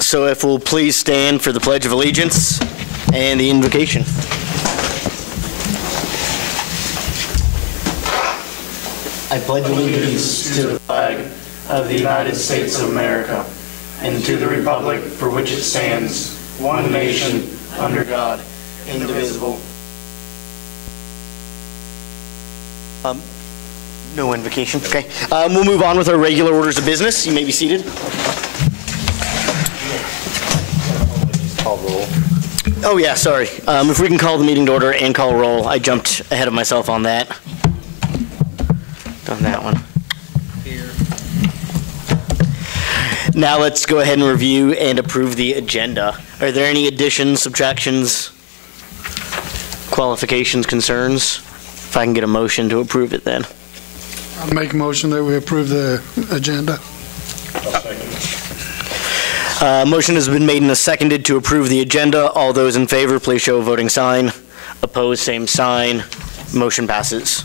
So if we'll please stand for the Pledge of Allegiance and the invocation. I pledge allegiance to the flag of the United States of America and to the republic for which it stands, one nation, under God, indivisible. No invocation. Okay. We'll move on with our regular orders of business. You may be seated. Call roll. Oh yeah, sorry. If we can call the meeting to order and call roll. I jumped ahead of myself on that. Done that one. Here. Now let's go ahead and review and approve the agenda. Are there any additions, subtractions, qualifications, concerns? If I can get a motion to approve it then. I'll make a motion that we approve the agenda. Motion has been made and seconded to approve the agenda. All those in favor, please show a voting sign. Opposed, same sign. Motion passes.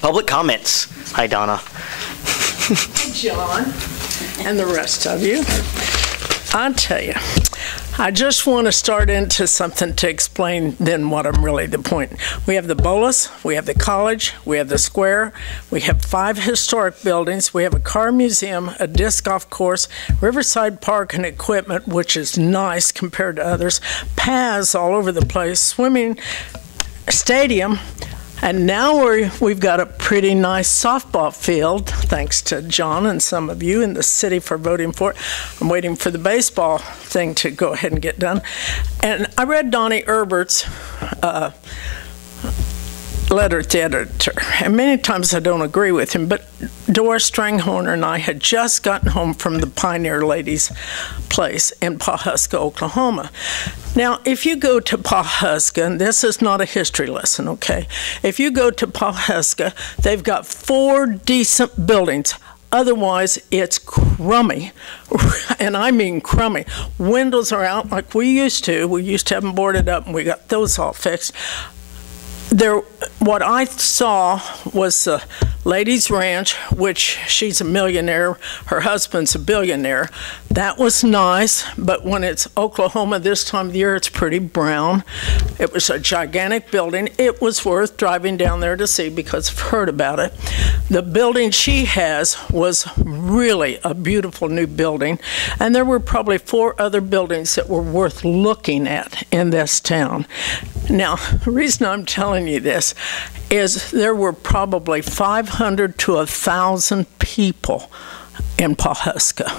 Public comments. Hi, Donna. John, and the rest of you. I'll tell you, I just want to start into something to explain then what I'm really the point. We have the bolus, we have the college, we have the square, we have 5 historic buildings, we have a car museum, a disc golf course, Riverside Park and equipment, which is nice compared to others, paths all over the place, swimming, stadium, and now we've got a pretty nice softball field, thanks to John and some of you in the city for voting for it. I'm waiting for the baseball thing to go ahead and get done. And I read Donnie Herbert's letter to the editor, and many times I don't agree with him, but Doris Stranghorner and I had just gotten home from the Pioneer Ladies' place in Pawhuska, Oklahoma. Now, if you go to Pawhuska, and this is not a history lesson, okay? If you go to Pawhuska, they've got 4 decent buildings. Otherwise, it's crummy, and I mean crummy. Windows are out like we used to. We used to have them boarded up, and we got those all fixed. What I saw was the Ladies Ranch, which she's a millionaire, her husband's a billionaire. That was nice, but when it's Oklahoma this time of the year, it's pretty brown. It was a gigantic building. It was worth driving down there to see because I've heard about it. The building she has was really a beautiful new building, and there were probably 4 other buildings that were worth looking at in this town. Now, the reason I'm telling you this is there were probably 500 to 1,000 people in Pawhuska.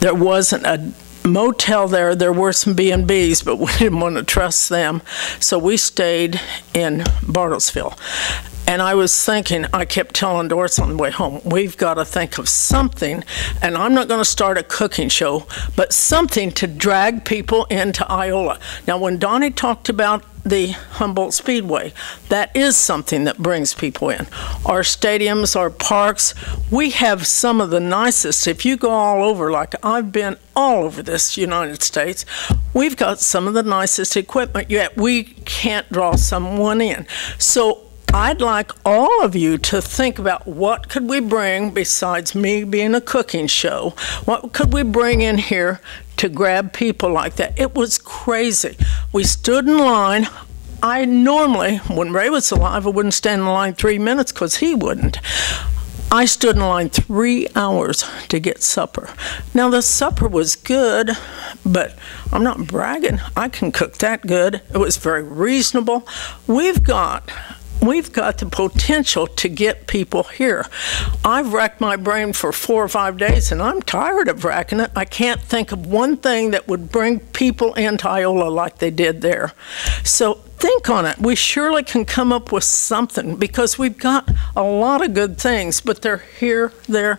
There wasn't a motel there. There were some B&Bs, but we didn't want to trust them, so we stayed in Bartlesville. And I was thinking, I kept telling Doris on the way home, we've got to think of something, and I'm not going to start a cooking show, but something to drag people into Iola. Now, when Donnie talked about the Humboldt Speedway, that is something that brings people in. Our stadiums, our parks, we have some of the nicest. If you go all over, like I've been all over this United States, we've got some of the nicest equipment, yet we can't draw someone in. So I'd like all of you to think about what could we bring besides me being a cooking show. What could we bring in here to grab people like that? It was crazy. We stood in line. I normally, when Ray was alive, I wouldn't stand in line 3 minutes because he wouldn't. I stood in line 3 hours to get supper. Now, the supper was good, but I'm not bragging. I can cook that good. It was very reasonable. We've got the potential to get people here. I've racked my brain for 4 or 5 days, and I'm tired of racking it. I can't think of one thing that would bring people into Iola like they did there. So think on it. We surely can come up with something because we've got a lot of good things, but they're here, there,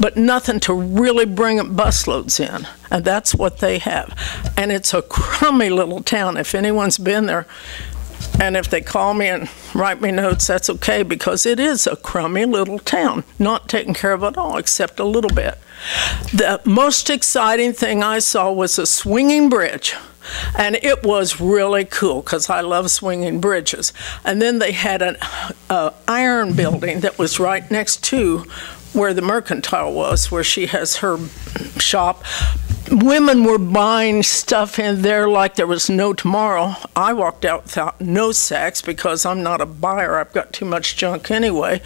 but nothing to really bring busloads in. And that's what they have. And it's a crummy little town. If anyone's been there, and if they call me and write me notes, that's okay, because it is a crummy little town, not taken care of at all, except a little bit. The most exciting thing I saw was a swinging bridge, and it was really cool because I love swinging bridges. And then they had an iron building that was right next to where the Mercantile was, where she has her shop. Women were buying stuff in there like there was no tomorrow. I walked out without no sacks because I'm not a buyer. I've got too much junk anyway.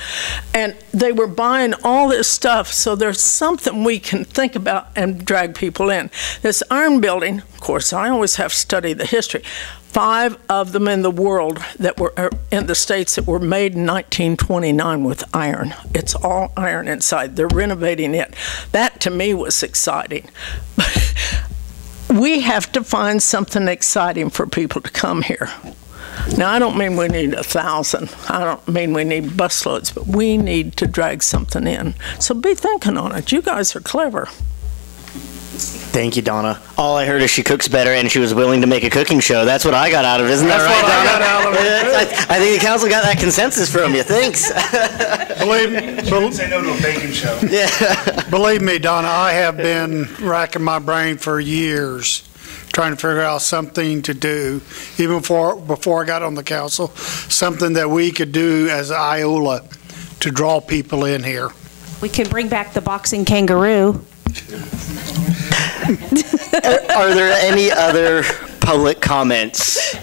And they were buying all this stuff, so there's something we can think about and drag people in. This iron building, of course, I always have to study the history. 5 of them in the world that were in the States that were made in 1929 with iron. It's all iron inside. They're renovating it. That to me was exciting. We have to find something exciting for people to come here. Now, I don't mean we need 1,000. I don't mean we need busloads, but we need to drag something in. So be thinking on it. You guys are clever. Thank you, Donna. All I heard is she cooks better and she was willing to make a cooking show. That's what I got out of it. Isn't that right, Donna? I think the council got that consensus from you. Thanks. Say no to a baking show. Yeah. Believe me, Donna, I have been racking my brain for years trying to figure out something to do, even before I got on the council, something that we could do as Iola to draw people in here. We could bring back the boxing kangaroo. Are there any other public comments?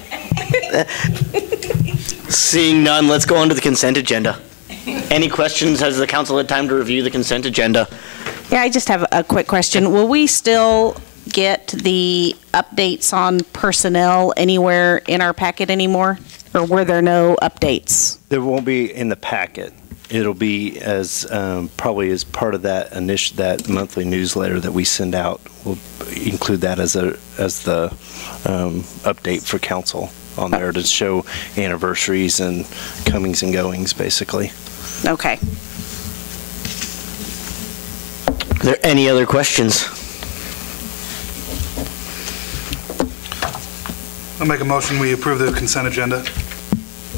Seeing none, let's go on to the consent agenda. Any questions? Has the council had time to review the consent agenda? Yeah, I just have a quick question. Will we still get the updates on personnel anywhere in our packet anymore? Or were there no updates? There won't be in the packet. It'll be as probably as part of that monthly newsletter that we send out. We'll include that as the update for council on there to show anniversaries and comings and goings, basically. Okay. Are there any other questions? I'll make a motion, we approve the consent agenda.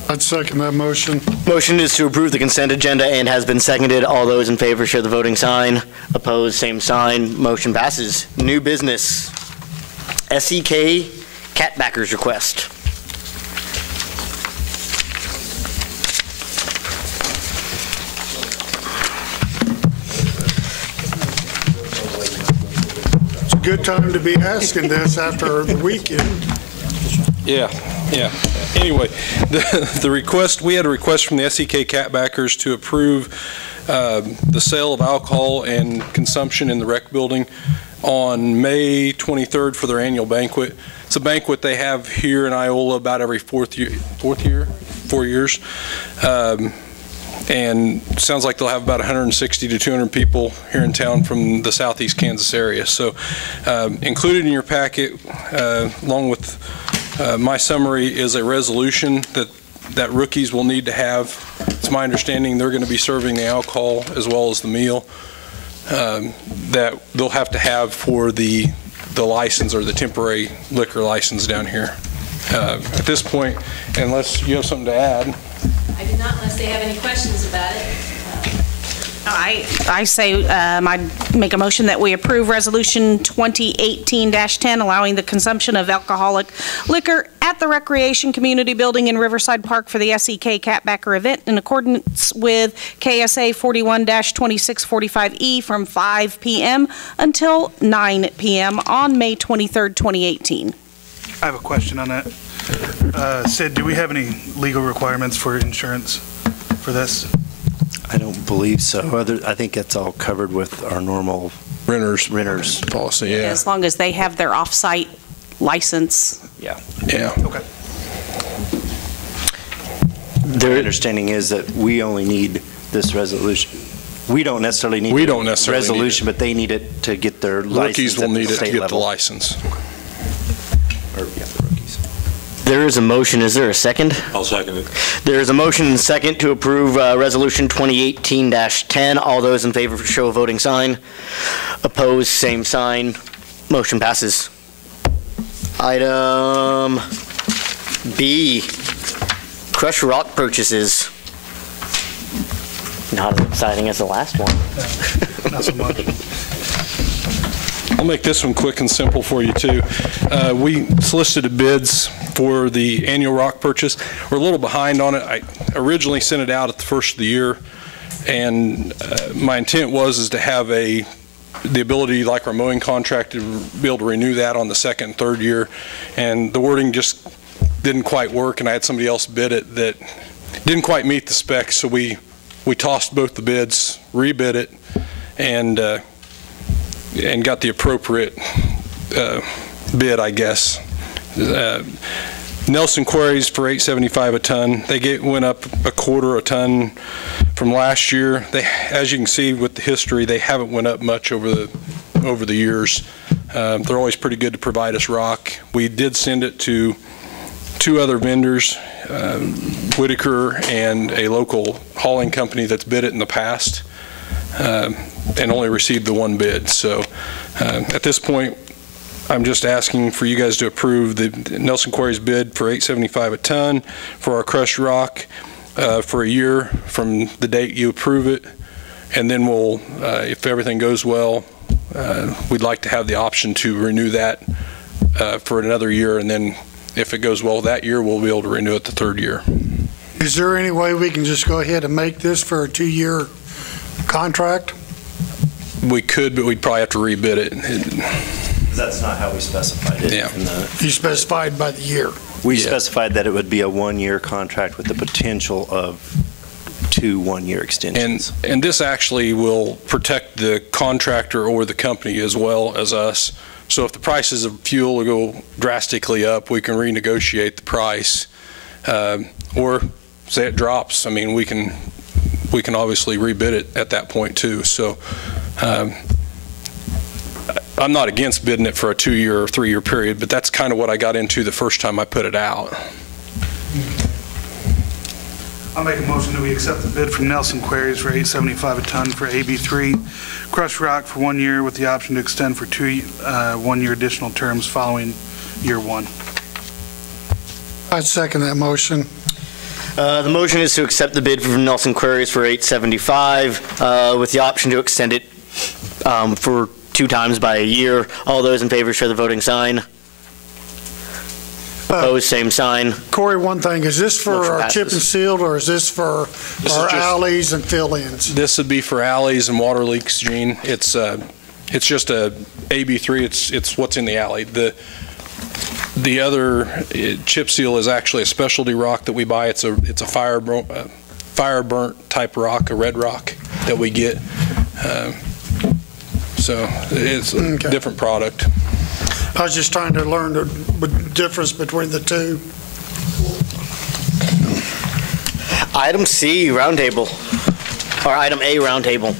I'd second that motion. Motion is to approve the consent agenda and has been seconded. All those in favor show the voting sign. Opposed, same sign. Motion passes. New business. SEK Catbacker's request. It's a good time to be asking this after the weekend. Yeah. Anyway, the request, we had a request from the SEK Catbackers to approve the sale of alcohol and consumption in the rec building on May 23rd for their annual banquet. It's a banquet they have here in Iola about every 4 years. And it sounds like they'll have about 160 to 200 people here in town from the southeast Kansas area. So included in your packet, along with my summary, is a resolution that rookies will need to have. It's my understanding they're going to be serving the alcohol as well as the meal that they'll have to have for the license or the temporary liquor license down here. At this point, unless you have something to add. I do not, unless they have any questions about it. I say I'd make a motion that we approve Resolution 2018-10, allowing the consumption of alcoholic liquor at the Recreation Community Building in Riverside Park for the SEK Catbacker event in accordance with KSA 41-2645E from 5 p.m. until 9 p.m. on May 23rd, 2018. I have a question on that. Sid, do we have any legal requirements for insurance for this? I don't believe so. I think that's all covered with our normal Renters policy. Yeah. As long as they have their off-site license. Yeah. Okay. Their understanding is that we only need this resolution. We don't necessarily need the resolution, but they need it to get their license. Rookies will need it to get the license. There is a motion. Is there a second? I'll second it. There is a motion and second to approve Resolution 2018-10. All those in favor show a voting sign. Opposed, same sign. Motion passes. Item B, crushed rock purchases. Not as exciting as the last one. Not so much. I'll make this one quick and simple for you, too. We solicited bids for the annual rock purchase. We're a little behind on it. I originally sent it out at the first of the year, And my intent is to have the ability, like our mowing contract, to be able to renew that on the second and third year. And the wording just didn't quite work, and I had somebody else bid it that didn't quite meet the specs, so we tossed both the bids, rebid it, and got the appropriate bid, I guess. Nelson Quarries for $8.75 a ton. They went up a quarter a ton from last year. As you can see with the history, they haven't went up much over the years. They're always pretty good to provide us rock. We did send it to 2 other vendors, Whitaker and a local hauling company that's bid it in the past, and only received the 1 bid. So at this point, I'm just asking for you guys to approve the Nelson Quarries bid for $8.75 a ton for our crushed rock for a year from the date you approve it. And then we'll, if everything goes well, we'd like to have the option to renew that for another year. And then if it goes well that year, we'll be able to renew it the 3rd year. Is there any way we can just go ahead and make this for a 2-year contract? We could, but we'd probably have to rebid it. That's not how we specified it. Yeah. You specified by the year. We specified that it would be a 1-year contract with the potential of 2 1-year extensions. And this actually will protect the contractor or the company as well as us. So if the prices of fuel go drastically up, we can renegotiate the price, or say it drops. I mean, we can obviously rebid it at that point too. So I'm not against bidding it for a 2-year or 3-year period, but that's kind of what I got into the first time I put it out. I'll make a motion that we accept the bid from Nelson Quarries for $8.75 a ton for AB3 crushed rock for 1 year with the option to extend for 2 1-year additional terms following year 1. I'd second that motion. The motion is to accept the bid from Nelson Quarries for $8.75 with the option to extend it for 2 times by a year. All those in favor show the voting sign. Opposed, same sign. Corey, one thing, is this for Motion our passes. chip and sealed, or is this for our alleys and fill-ins? This would be for alleys and water leaks, Gene. It's just a AB3. It's what's in the alley. The other chip seal is actually a specialty rock that we buy. It's a fire burnt type rock, a red rock that we get. So it's a different product. I was just trying to learn the difference between the two. Item C, roundtable, or item A, roundtable.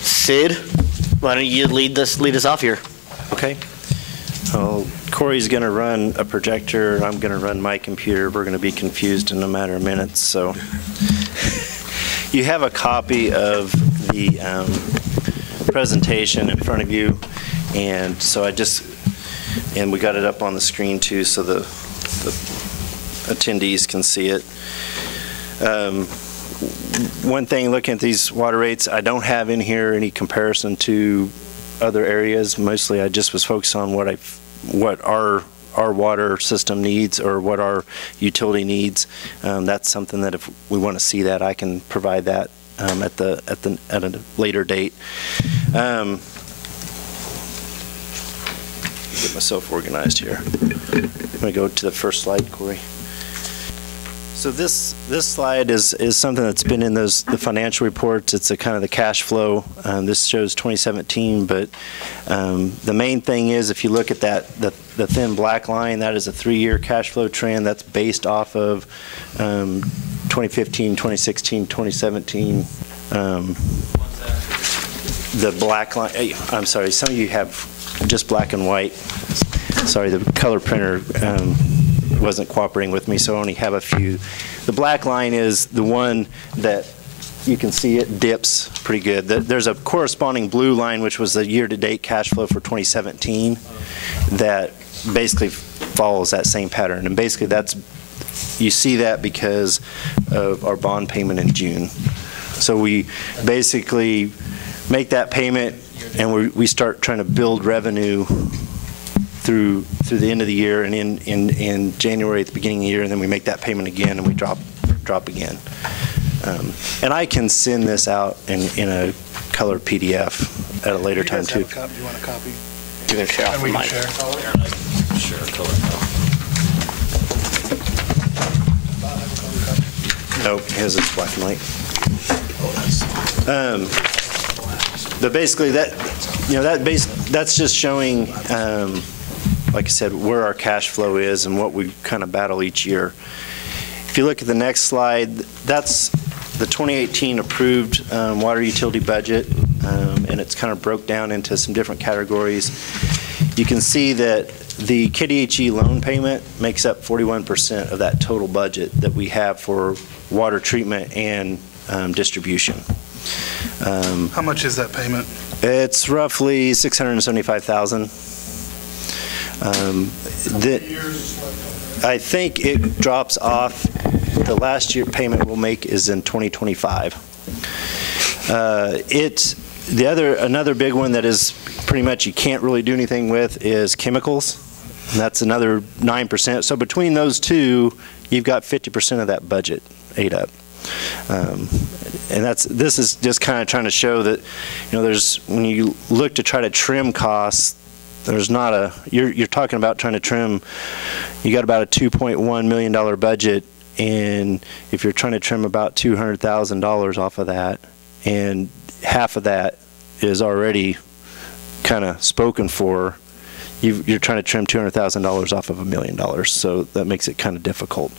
Sid, why don't you lead us off here? Okay. Well, Corey's going to run a projector. I'm going to run my computer. We're going to be confused in a matter of minutes. So you have a copy of the presentation in front of you. And so and we got it up on the screen too, so the attendees can see it. One thing, looking at these water rates, I don't have in here any comparison to other areas. Mostly I just was focused on what our water system needs, or what our utility needs. That's something that if we want to see that, I can provide that at a later date. Get myself organized here. I'm going to go to the first slide, Corey. So this slide is something that's been in the financial reports. It's a kind of the cash flow. This shows 2017, but the main thing is, if you look at the thin black line, that is a 3-year cash flow trend. That's based off of 2015, 2016, 2017. The black line. I'm sorry. Some of you have just black and white. Sorry, the color printer wasn't cooperating with me, so I only have a few. The black line is the one that you can see it dips pretty good. There's a corresponding blue line, which was the year-to-date cash flow for 2017, that basically follows that same pattern. And basically you see that because of our bond payment in June. So we basically make that payment, and we start trying to build revenue through the end of the year, and in January at the beginning of the year, and then we make that payment again, and we drop again. And I can send this out in a color PDF at a later time too. You want a copy? You can share off And the we can mic. share. Sure, color. Nope, his is black and white. But basically that's just showing, like I said, where our cash flow is and what we kind of battle each year. If you look at the next slide, that's the 2018 approved water utility budget, and it's kind of broke down into some different categories. You can see that the KDHE loan payment makes up 41% of that total budget that we have for water treatment and distribution. How much is that payment? It's roughly $675,000. I think it drops off. The last year payment we'll make is in 2025. Another big one that is pretty much you can't really do anything with is chemicals. And that's another 9%. So between those two, you've got 50% of that budget ate up. And this is just kind of trying to show that, when you look to try to trim costs, there's not you're talking about trying to trim, you got about a $2.1 million budget, and if you're trying to trim about $200,000 off of that, and half of that is already kind of spoken for, you're trying to trim $200,000 off of $1 million, so that makes it kind of difficult.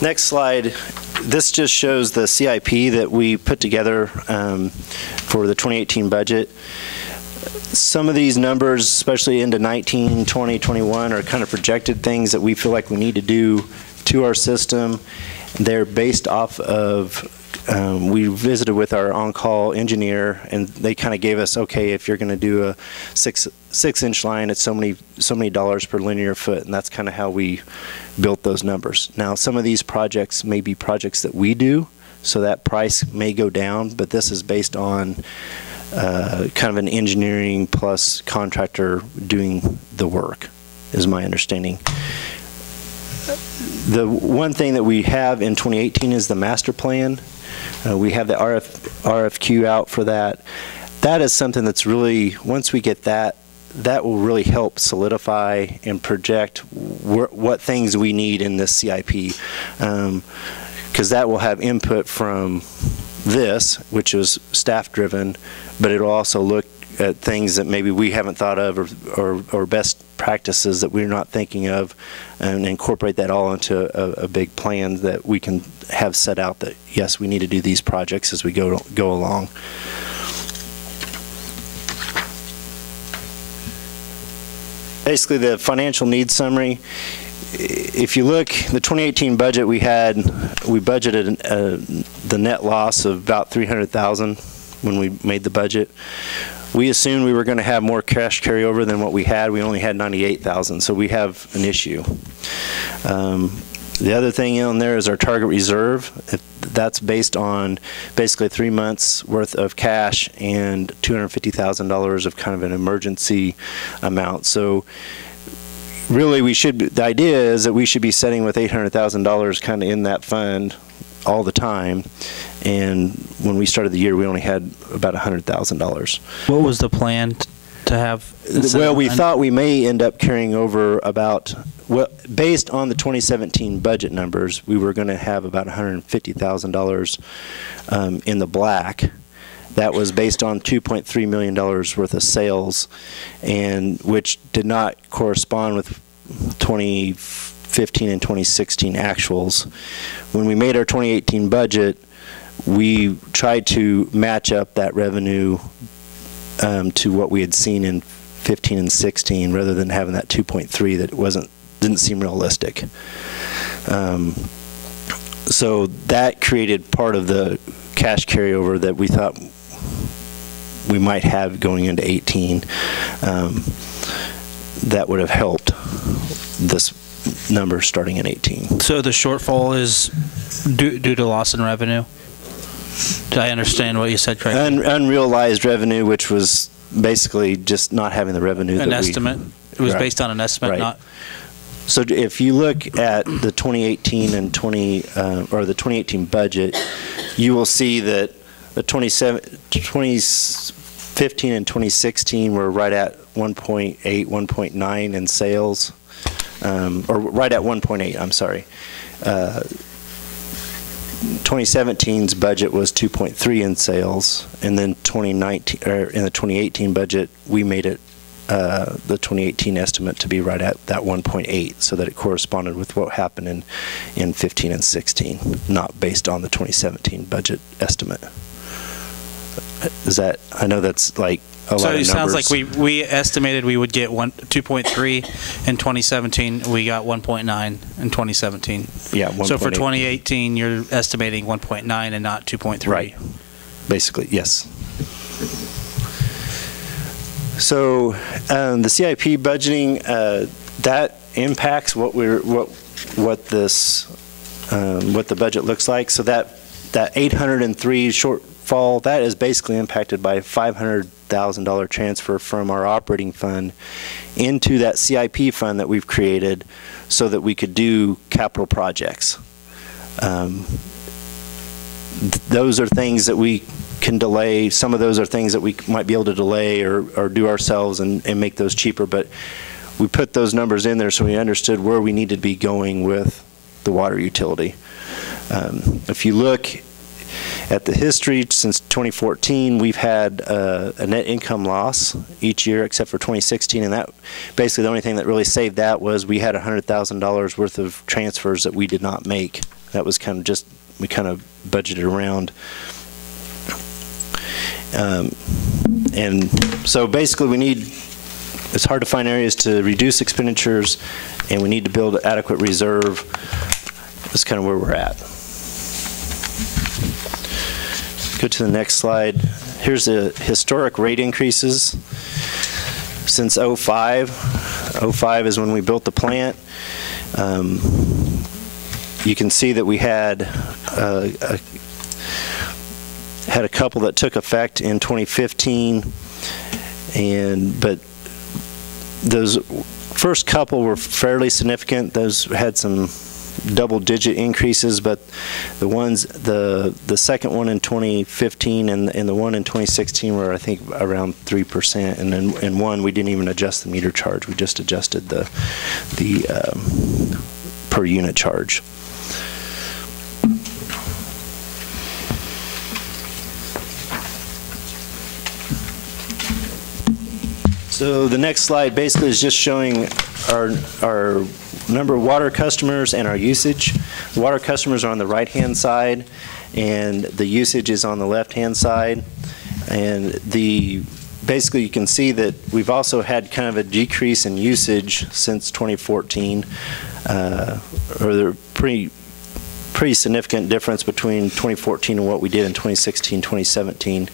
Next slide, this just shows the CIP that we put together for the 2018 budget. Some of these numbers, especially into 19, 20, 21, are kind of projected things that we feel like we need to do to our system. They're based off of, we visited with our on-call engineer, and they kind of gave us, okay, if you're going to do a six-inch line, it's so many dollars per linear foot, and that's kind of how we built those numbers. Now, some of these projects may be projects that we do, so that price may go down, but this is based on kind of an engineering plus contractor doing the work, is my understanding. The one thing that we have in 2018 is the master plan. We have the RFQ out for that. That is something that's really, once we get that, that will really help solidify and project what things we need in this CIP, because that will have input from this, which is staff-driven, but it'll also look at things that maybe we haven't thought of, or best practices that we're not thinking of, and incorporate that all into a big plan that we can have set out that, yes, we need to do these projects as we go along. Basically, the financial needs summary, if you look, the 2018 budget we budgeted the net loss of about $300,000 when we made the budget. We assumed we were going to have more cash carryover than what we had. We only had $98,000, so we have an issue. The other thing in there is our target reserve. That's based on basically 3 months worth of cash and $250,000 of kind of an emergency amount. So really the idea is that we should be setting with $800,000 kind of in that fund all the time. And when we started the year, we only had about $100,000. What was the plan to have? Well, we thought we may end up carrying over about, well, based on the 2017 budget numbers, we were going to have about $150,000 in the black. That was based on $2.3 million worth of sales, and which did not correspond with 2015 and 2016 actuals. When we made our 2018 budget, we tried to match up that revenue to what we had seen in 15 and 16, rather than having that 2.3 that didn't seem realistic. So that created part of the cash carryover that we thought we might have going into 18. That would have helped this number starting in 18. So the shortfall is due to loss in revenue? Did I understand what you said correctly? Unrealized revenue, which was basically just not having the revenue. An estimate? It was right. based on an estimate, right. not... So if you look at the 2018 and or the 2018 budget, you will see that the 2015 and 2016 were right at 1.8, 1.9 in sales, or right at 1.8, I'm sorry. 2017's budget was 2.3 in sales, and then 2019, or in the 2018 budget, we made it the 2018 estimate to be right at that 1.8, so that it corresponded with what happened in 15 and 16, not based on the 2017 budget estimate. Is that, I know that's like a lot of numbers. So it sounds like we estimated we would get 2.3 in 2017. We got 1.9 in 2017. Yeah, 1.8. So for 2018, you're estimating 1.9 and not 2.3. Right. Basically, yes. So the CIP budgeting, that impacts what the budget looks like. So that 803 shortfall, that is basically impacted by a $500,000 transfer from our operating fund into that CIP fund that we've created so that we could do capital projects. Those are things that we can delay. Some of those are things that we might be able to delay or do ourselves and make those cheaper, but we put those numbers in there so we understood where we needed to be going with the water utility. If you look at the history since 2014, we've had a net income loss each year except for 2016, and that basically the only thing that really saved that was we had $100,000 worth of transfers that we did not make. That was kind of just, we kind of budgeted around. And so basically we need, it's hard to find areas to reduce expenditures, and we need to build adequate reserve. That's kind of where we're at. Go to the next slide. Here's the historic rate increases since 05. 05 is when we built the plant. You can see that we had a couple that took effect in 2015, but those first couple were fairly significant. Those had some double-digit increases, but the second one in 2015 and the one in 2016 were, I think, around 3%. And then in one, we didn't even adjust the meter charge. We just adjusted the per unit charge. So the next slide basically is just showing our number of water customers and our usage. The water customers are on the right-hand side, and the usage is on the left-hand side. And basically you can see that we've also had kind of a decrease in usage since 2014, or they're pretty significant difference between 2014 and what we did in 2016, 2017.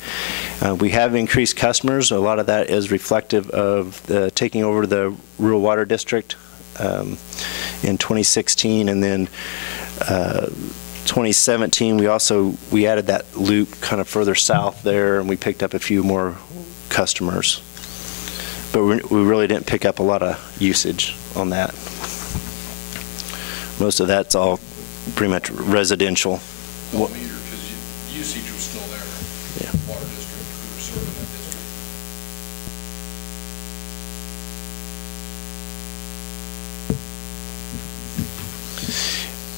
We have increased customers. A lot of that is reflective of taking over the rural water district in 2016, and then 2017 we added that loop kind of further south there, and we picked up a few more customers. But we really didn't pick up a lot of usage on that. Most of that's all pretty much residential. Meter, because usage was still there. Yeah. Water district, we were serving that district.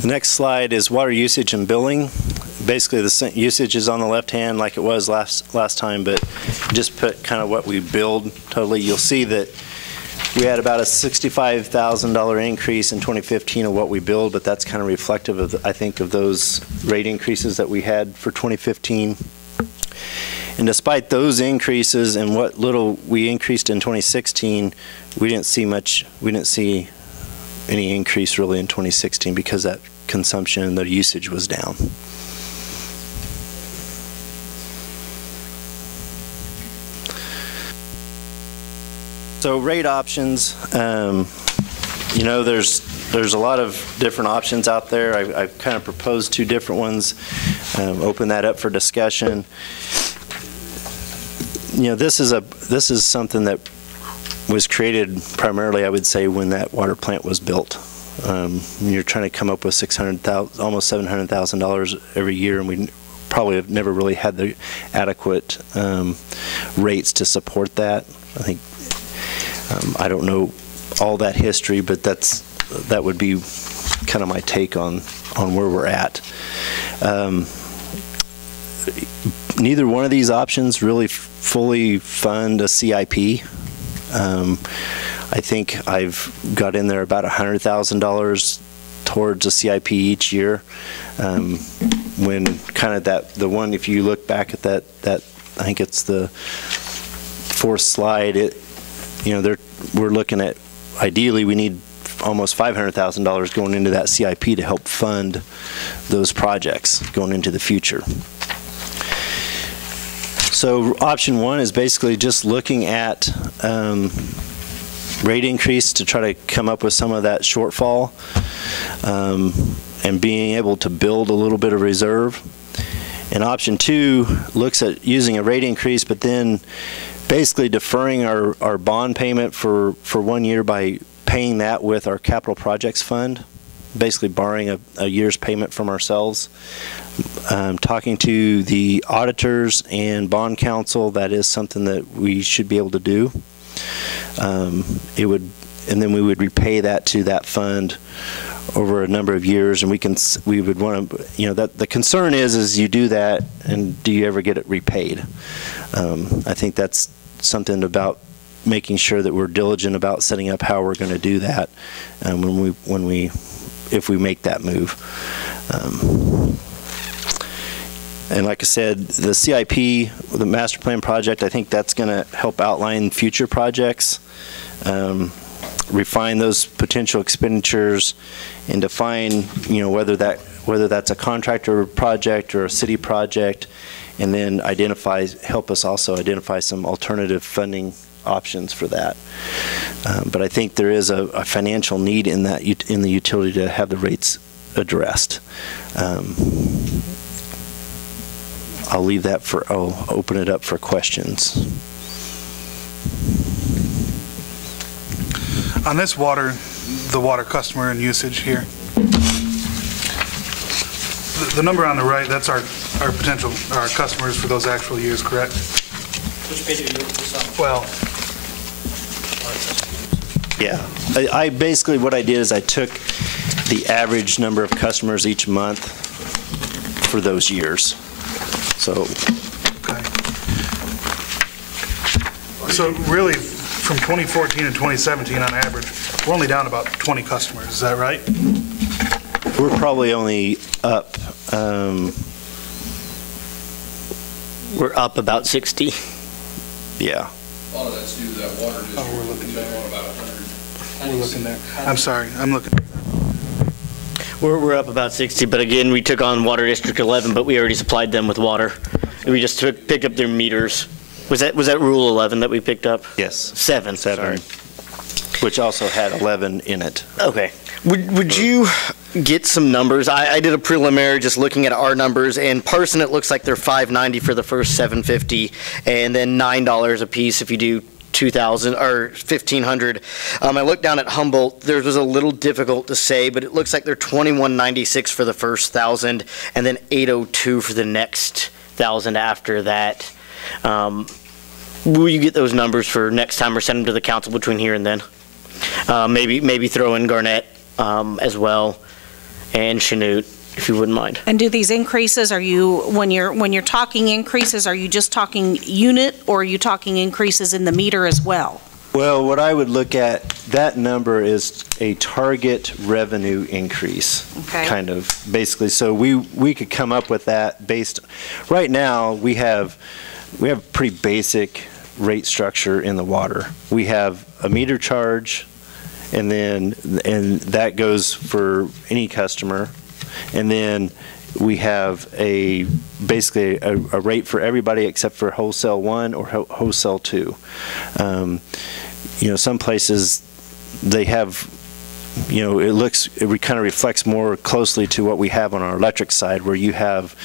The next slide is water usage and billing. Basically, the usage is on the left hand like it was last time, but just put kind of what we billed totally. You'll see that we had about a $65,000 increase in 2015 of what we billed, but that's kind of reflective of, I think, of those rate increases that we had for 2015. And despite those increases and what little we increased in 2016, we didn't see any increase really in 2016 because that consumption and the usage was down. So rate options, you know, there's a lot of different options out there. I've kind of proposed two different ones, open that up for discussion. You know, this is something that was created primarily, I would say, when that water plant was built. You're trying to come up with almost $700,000 every year, and we probably have never really had the adequate rates to support that. I think I don't know all that history, but that would be kind of my take on where we're at. Neither one of these options really fully fund a CIP. I think I've got in there about $100,000 towards a CIP each year. When kind of the one, if you look back at that I think it's the fourth slide, we're looking at, ideally we need almost $500,000 going into that CIP to help fund those projects going into the future. So option one is basically just looking at rate increase to try to come up with some of that shortfall, and being able to build a little bit of reserve. And option two looks at using a rate increase, but then basically deferring our bond payment for 1 year by paying that with our capital projects fund, basically borrowing a year's payment from ourselves. Talking to the auditors and bond counsel, that is something that we should be able to do. And then we would repay that to that fund over a number of years, and we would want to, that the concern is you do that, and do you ever get it repaid? I think that's something about making sure that we're diligent about setting up how we're going to do that if we make that move. And like I said, the CIP, the master plan project, I think that's going to help outline future projects, refine those potential expenditures, and define, whether that's a contractor project or a city project, and then help us also identify some alternative funding options for that. But I think there is a financial need in the utility to have the rates addressed. I'll open it up for questions. On this the water customer and usage here, the number on the right, that's our customers for those actual years, correct? Which page are you looking Well, yeah. I basically, what I did is I took the average number of customers each month for those years. So really, from 2014 to 2017 on average, we're only down about 20 customers, is that right? We're probably only up, We're up about 60. yeah. A lot of that's due to that water district. Oh, we're looking there. About 100. We're looking there. I'm sorry, I'm looking. We're up about 60, but again, we took on Water District 11, but we already supplied them with water. And we just picked up their meters. Was that Rule 11 that we picked up? Yes. 7. Sorry. Which also had 11 in it. Okay. Would you get some numbers? I did a preliminary just looking at our numbers, and Parson, it looks like they're $5.90 for the first 750, and then $9 a piece if you do 2,000 or 1,500. I looked down at Humboldt. Theirs was a little difficult to say, but it looks like they're $21.96 for the first 1,000, and then $8.02 for the next 1,000 after that. Will you get those numbers for next time or send them to the council between here and then? Maybe throw in Garnett as well, and Chanute, if you wouldn't mind. And do these increases, when you're talking increases, are you just talking unit, or are you talking increases in the meter as well? Well, what I would look at, that number is a target revenue increase, Okay. kind of, basically. So we could come up with that based, right now, we have pretty basic rate structure in the water. We have a meter charge, and that goes for any customer. And then we have basically a rate for everybody except for wholesale 1 or wholesale 2. Some places they have, it kind of reflects more closely to what we have on our electric side, where you have,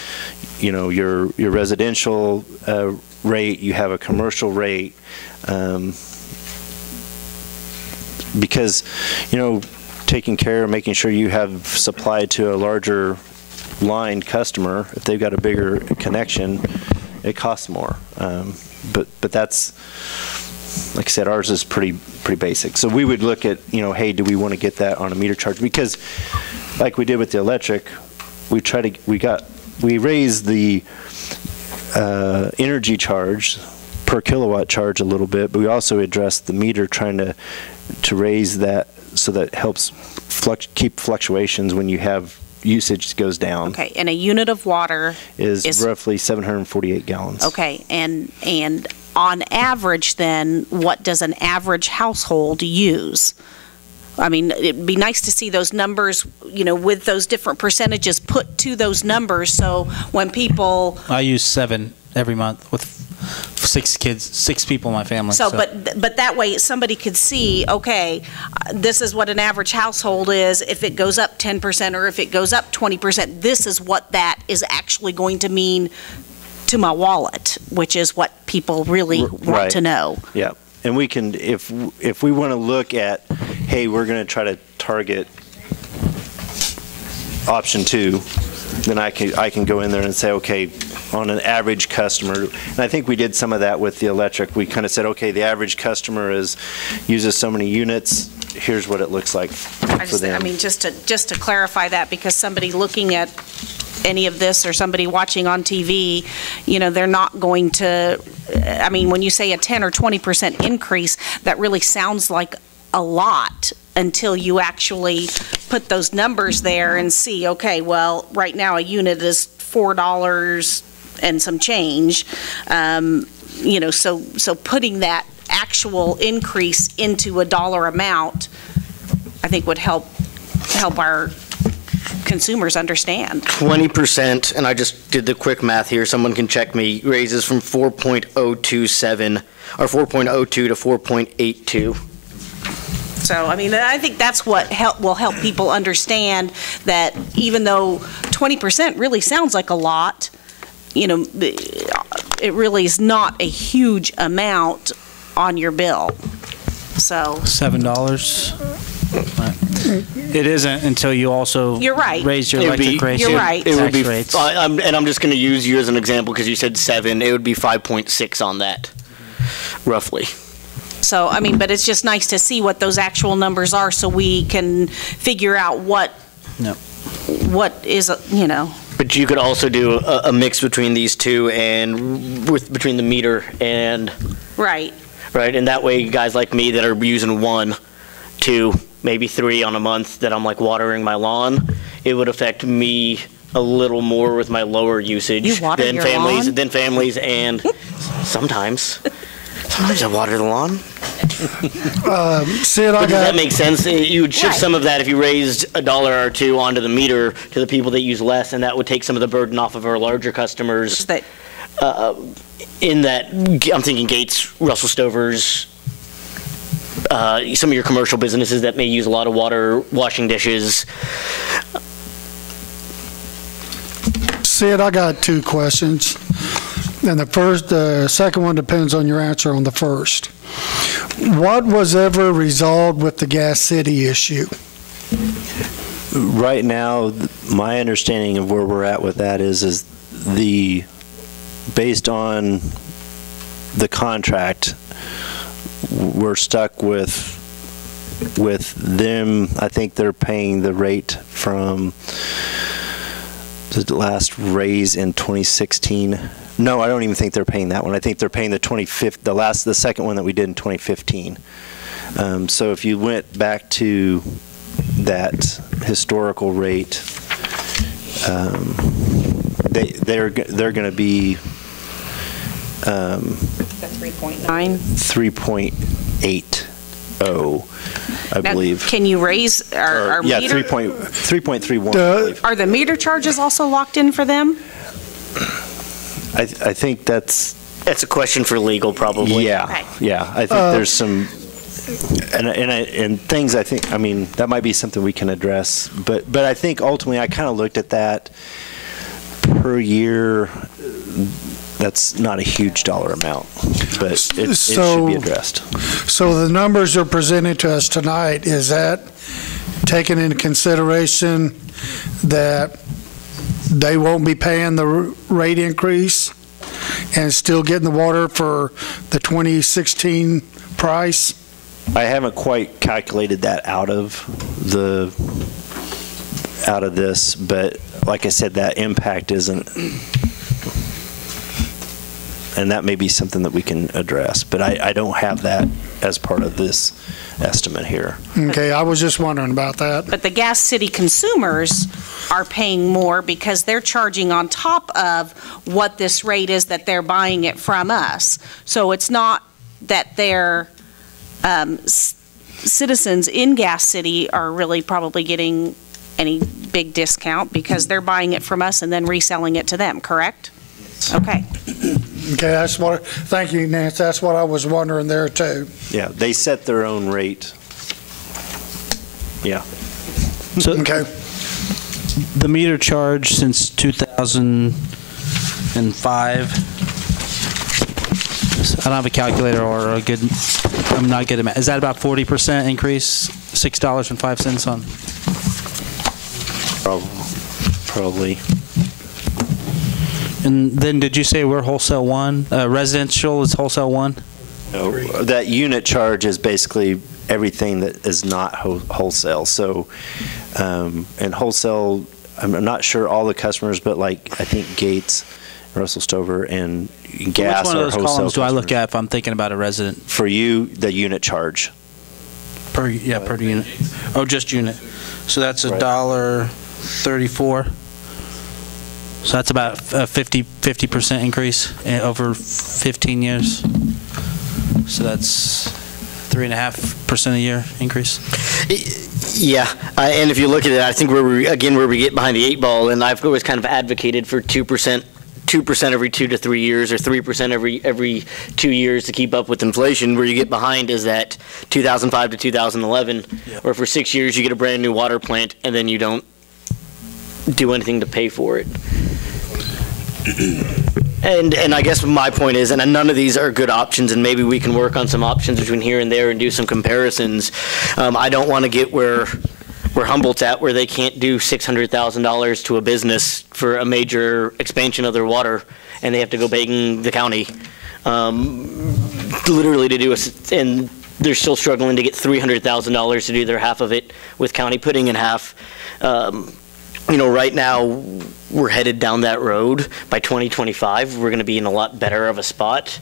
your residential rate, you have a commercial rate, because, taking care of making sure you have supply to a larger line customer, if they've got a bigger connection, it costs more. But that's, like I said, ours is pretty basic. So we would look at, hey, do we want to get that on a meter charge? Because like we did with the electric, we raised the energy charge per kilowatt charge a little bit, but we also addressed the meter, trying to raise that so that helps keep fluctuations when you have usage goes down. Okay, and a unit of water is roughly 748 gallons. Okay, and on average then, what does an average household use? I mean, it'd be nice to see those numbers, with those different percentages put to those numbers, so when people... I use 7 every month with 6 kids, 6 people in my family. So, but that way somebody could see, okay, this is what an average household is. If it goes up 10% or if it goes up 20%, this is what that is actually going to mean to my wallet, which is what people really want to know. Yeah, and we can, if we want to look at, hey, we're going to try to target option 2, then I can go in there and say, okay, on an average customer, and I think we did some of that with the electric. We kind of said, okay, the average customer uses so many units. Here's what it looks like for them. I mean, just to clarify that, because somebody looking at any of this or somebody watching on TV, they're not going to. I mean, when you say a 10 or 20% increase, that really sounds like a lot until you actually put those numbers there and see, okay, well, right now a unit is $4 and some change, so putting that actual increase into a dollar amount, I think would help our consumers understand. 20%, and I just did the quick math here, someone can check me, raises from 4.027 or 4.02 to 4.82. So, I mean, I think that's what will help people understand that even though 20% really sounds like a lot, it really is not a huge amount on your bill. So $7. It isn't until you also You're right. raise your electric rates. You're right. It would be, rates. and I'm just going to use you as an example because you said 7. It would be 5.6 on that, roughly. So, I mean, but it's just nice to see what those actual numbers are so we can figure out what is, But you could also do a mix between these two and between the meter and... Right. Right, and that way guys like me that are using 1, 2, maybe 3 on a month that I'm like watering my lawn, it would affect me a little more with my lower usage than families and sometimes I water the lawn. Sid, Does that make sense? You would shift Right. some of that if you raised $1 or $2 onto the meter to the people that use less, and that would take some of the burden off of our larger customers. In that, I'm thinking Gates, Russell Stover's, some of your commercial businesses that may use a lot of water, washing dishes. Sid, I got 2 questions. And the second one depends on your answer on the first. What was ever resolved with the Gas City issue? Right now, my understanding of where we're at with that is based on the contract, we're stuck with them. I think they're paying the rate from the last raise in 2016. No, I don't even think they're paying that one. I think they're paying the second one that we did in 2015. So if you went back to that historical rate, they're going to be 3.80, I believe. Can you raise our yeah, meter? 3.31. Are the meter charges also locked in for them? I think that's a question for legal, probably. Yeah, Okay. yeah. I think there's some and things. I mean, that might be something we can address. But I think ultimately, I kind of looked at that per year. that's not a huge dollar amount, but it should be addressed. So the numbers are presented to us tonight, is that taking into consideration that they won't be paying the rate increase and still getting the water for the 2016 price? I haven't quite calculated that out of this, but like I said, that impact isn't, and that may be something that we can address, but I don't have that as part of this estimate here. Okay, I was just wondering about that. But the Gas City consumers are paying more because they're charging on top of what this rate is that they're buying it from us. So it's not that their citizens in Gas City are really probably getting any big discount because they're buying it from us and then reselling it to them, correct? Okay. Okay, thank you, Nancy. That's what I was wondering there too. Yeah, they set their own rate. Yeah. So Okay. the meter charge since 2005, I don't have a calculator or I'm not good at math. Is that about 40% increase, $6.05 on? Probably. And then did you say we're wholesale 1? Residential is wholesale 1? No, that unit charge is basically everything that is not wholesale. So, and wholesale, I'm not sure all the customers, but like I think Gates, Russell Stover, and gas. Which one of those columns do I look customers. at if I'm thinking about a resident? For you, the unit charge. Per unit. Oh, just unit. So that's Right. $1.34. So that's about a 50% increase over 15 years. So that's 3.5% a year increase. Yeah, and if you look at it, I think where we get behind the 8 ball, and I've always kind of advocated for 2% every 2 to 3 years, or 3% every 2 years to keep up with inflation. Where you get behind is that 2005 to 2011, or for 6 years you get a brand new water plant and then you don't do anything to pay for it. And I guess my point is, and none of these are good options, and maybe we can work on some options between here and there and do some comparisons. I don't want to get where Humboldt's at, where they can't do $600,000 to a business for a major expansion of their water, and they have to go begging the county, literally to do and they're still struggling to get $300,000 to do their half of it, with county putting in half. Right now, we're headed down that road. By 2025, we're going to be in a lot better of a spot.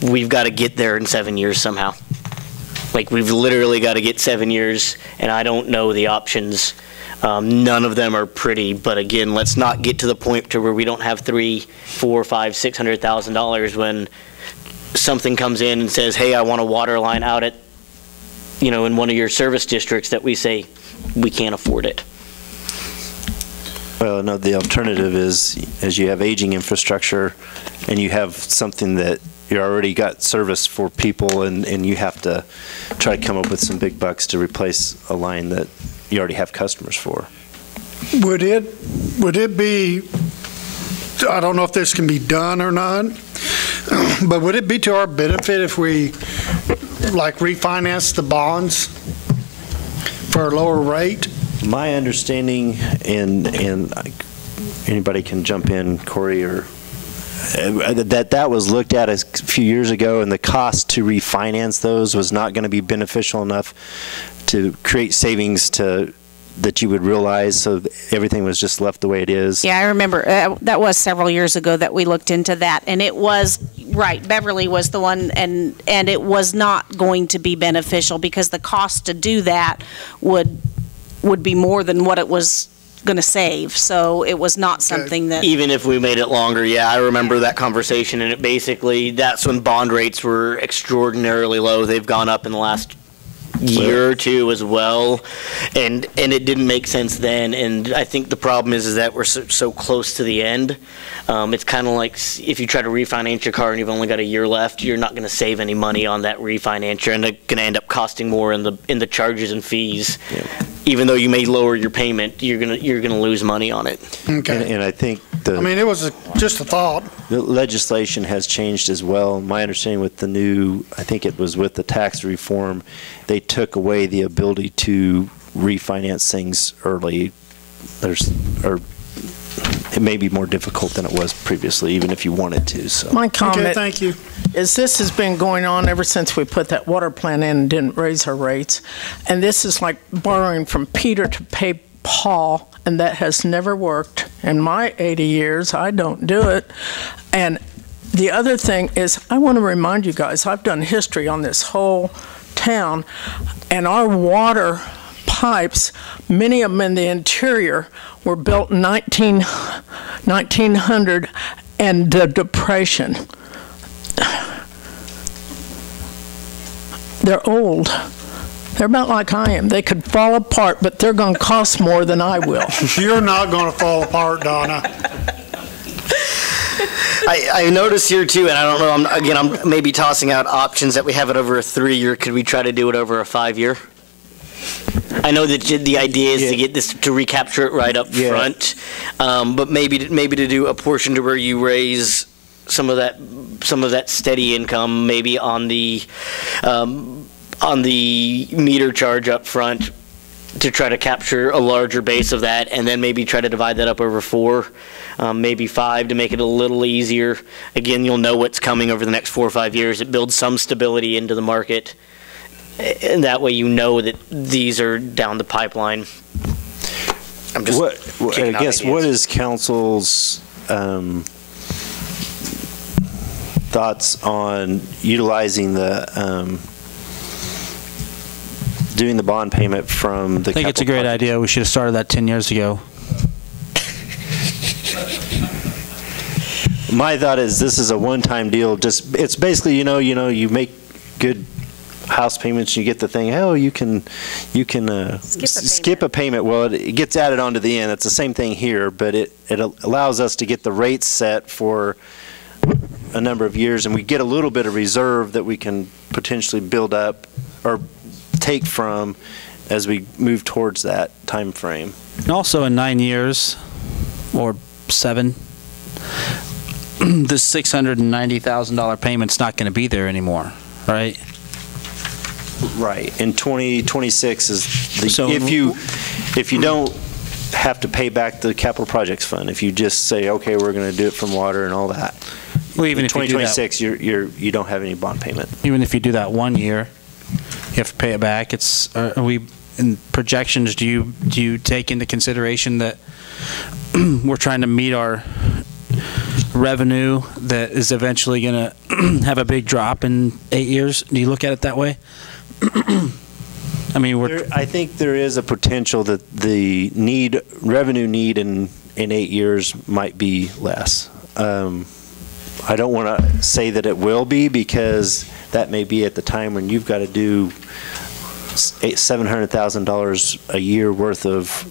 We've got to get there in 7 years somehow. Like, we've literally got to get 7 years, and I don't know the options. None of them are pretty, but again, let's not get to the point to where we don't have $300,000, $400,000, $500,000, $600,000 when something comes in and says, hey, I want a water line out at, in one of your service districts, that we say, we can't afford it. Well, no, the alternative is you have aging infrastructure and you have something that you already got service for people, and you have to try to come up with some big bucks to replace a line that you already have customers for. Would it be, I don't know if this can be done or not, but would it be to our benefit if we refinance the bonds for a lower rate? My understanding, and anybody can jump in, Corey, or that was looked at a few years ago, and the cost to refinance those was not going to be beneficial enough to create savings that you would realize, so everything was just left the way it is. Yeah, I remember that was several years ago that we looked into that, and it was right. Beverly was the one, and it was not going to be beneficial because the cost to do that would be more than what it was going to save. So it was not something that... Even if we made it longer, yeah, I remember that conversation, and that's when bond rates were extraordinarily low. They've gone up in the last year or two as well, and it didn't make sense then. And I think the problem is that we're so close to the end. It's kind of like if you try to refinance your car and you've only got a year left, you're not going to save any money on that refinance. You're going to end up costing more in the charges and fees. Yeah. even though you may lower your payment, you're gonna lose money on it. Okay. And I think I mean, it was just a thought. the legislation has changed as well. My understanding with the new, I think it was with the tax reform, they took away the ability to refinance things early. It may be more difficult than it was previously, even if you wanted to. So My Okay, comment thank you. is this has been going on ever since we put that water plant in and didn't raise our rates. And this is like borrowing from Peter to pay Paul, and that has never worked. In my 80 years, I don't do it. And the other thing is, I want to remind you guys, I've done history on this whole town, and our water pipes, many of them in the interior, were built in 1900 and the Depression. They're old. They're about like I am. They could fall apart, but they're going to cost more than I will. You're not going to fall apart, Donna. I noticed here too, and I don't know, I'm maybe tossing out options that we have it over a 3-year. Could we try to do it over a 5-year? I know that the idea is to get this, to recapture it right up front, but maybe to do a portion to where you raise some of that steady income, maybe on the meter charge up front, to try to capture a larger base of that, and then maybe try to divide that up over 4, maybe 5, to make it a little easier. Again, you'll know what's coming over the next 4 or 5 years. It builds some stability into the market, and that way you know that these are down the pipeline. I'm just I guess what is council's thoughts on utilizing the doing the bond payment from the I think it's a great idea. We should have started that 10 years ago. My thought is this is a one-time deal. Just it's basically you make good house payments, you get the thing. Oh, you can skip a payment. Well, it gets added on to the end. It's the same thing here, but it allows us to get the rates set for a number of years, and we get a little bit of reserve that we can potentially build up or take from as we move towards that time frame. And also in 9 years or 7, this $690,000 payment's not going to be there anymore, right? Right. In 2026 is the, So if you don't have to pay back the capital projects fund, if you just say, okay, we're going to do it from water and all that. Well, even in if you do that, 2026, you don't have any bond payment. even if you do that 1 year, you have to pay it back. It's are we in projections? Do you take into consideration that we're trying to meet our revenue that is eventually going to have a big drop in 8 years? Do you look at it that way? I mean, I think there is a potential that the revenue need in 8 years might be less. I don't want to say that it will be, because that may be at the time when you've got to do $700,000 a year worth of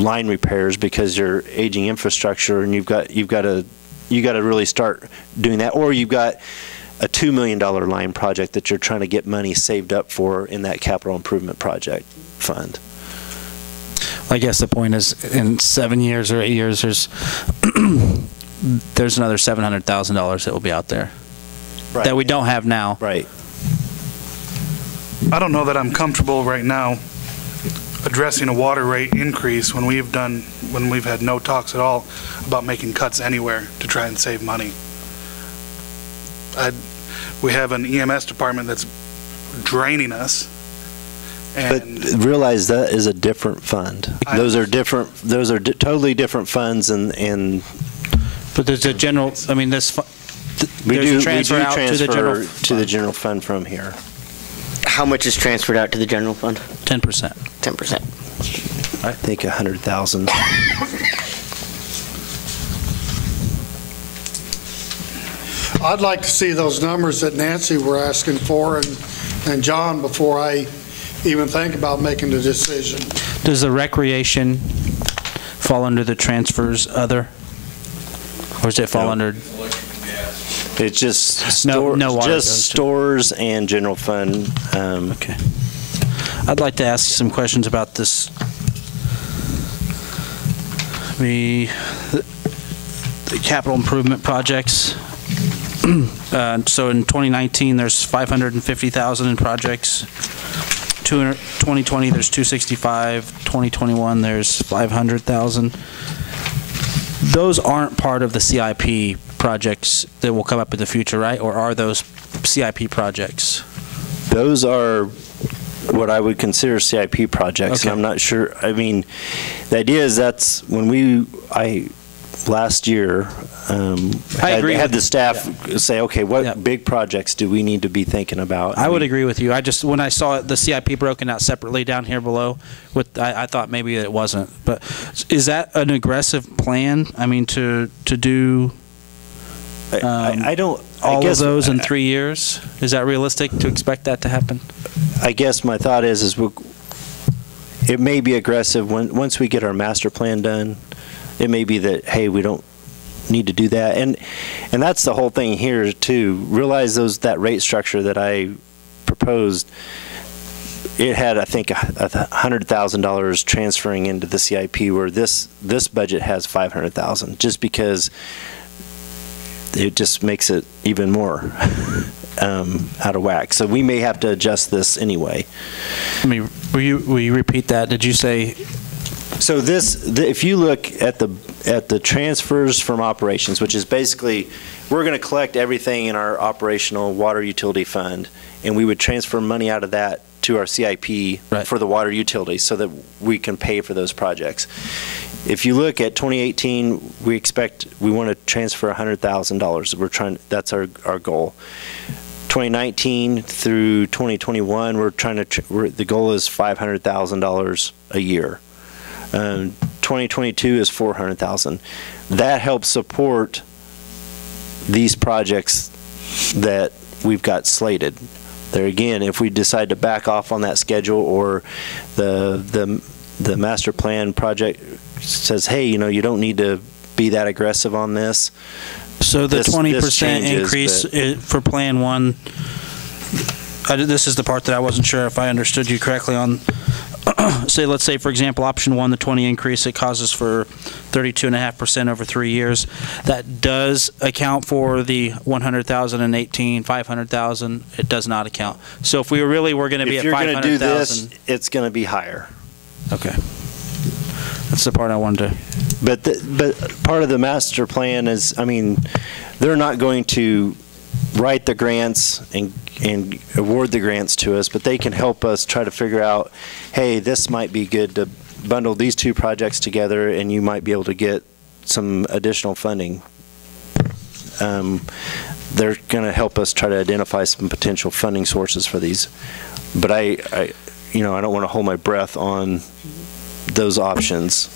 line repairs because you're aging infrastructure, and you've got to really start doing that, or you've got a $2 million line project that you're trying to get money saved up for in that capital improvement project fund. I guess the point is, in 7 years or 8 years, there's another $700,000 that will be out there that we don't have now. Right. I don't know that I'm comfortable right now addressing a water rate increase when we've had no talks at all about making cuts anywhere to try and save money. We have an EMS department that's draining us. And but realize that is a different fund. Those are different. Those are totally different funds, and. But there's a general. I mean, this. We do transfer out to the general fund from here. How much is transferred out to the general fund? 10%. 10%. I think 100,000. I'd like to see those numbers that Nancy were asking for and John before I even think about making the decision. Does the recreation fall under the transfers other? Or does it fall under? It's just no water just stores and general fund. Okay. I'd like to ask some questions about this. The capital improvement projects. So in 2019, there's 550,000 in projects. 2020, there's 265. 2021, there's 500,000. Those aren't part of the CIP projects that will come up in the future, right? Or are those CIP projects? Those are what I would consider CIP projects, Okay. and I'm not sure. I mean, the idea is that's when last year had the staff say, okay, what big projects do we need to be thinking about? I would agree with you. When I saw the CIP broken out separately down here below, I thought maybe it wasn't. But is that an aggressive plan? I mean, to do I don't. all of those in 3 years? Is that realistic to expect that to happen? I guess my thought is it may be aggressive once we get our master plan done. It may be that, hey, we don't need to do that, and that's the whole thing here too. Realize that rate structure that I proposed. It had, I think, $100,000 transferring into the CIP, where this budget has $500,000, just because it just makes it even more out of whack. So we may have to adjust this anyway. I mean, will you repeat that? Did you say? So if you look at the transfers from operations, which is basically, we're going to collect everything in our operational water utility fund, and we would transfer money out of that to our CIP for the water utility so that we can pay for those projects. If you look at 2018, we want to transfer $100,000. That's our goal. 2019 through 2021, the goal is $500,000 a year. 2022 is $400,000. That helps support these projects that we've got slated. There again, if we decide to back off on that schedule, or the master plan project says, hey, you don't need to be that aggressive on this. So the 20% increase for Plan 1, this is the part that I wasn't sure if I understood you correctly on. Let's say, for example, option 1, the 20 increase, it causes for 32.5% over 3 years. That does account for the 100,000 in 18, 500,000. It does not account. So if we really were going to be at 500,000. If you're going to do this, it's going to be higher. Okay. That's the part I wanted to. But part of the master plan is, I mean, they're not going to write the grants and award the grants to us, but they can help us try to figure out, hey, this might be good to bundle these two projects together, and you might be able to get some additional funding. They're going to help us try to identify some potential funding sources for these. But I don't want to hold my breath on those options.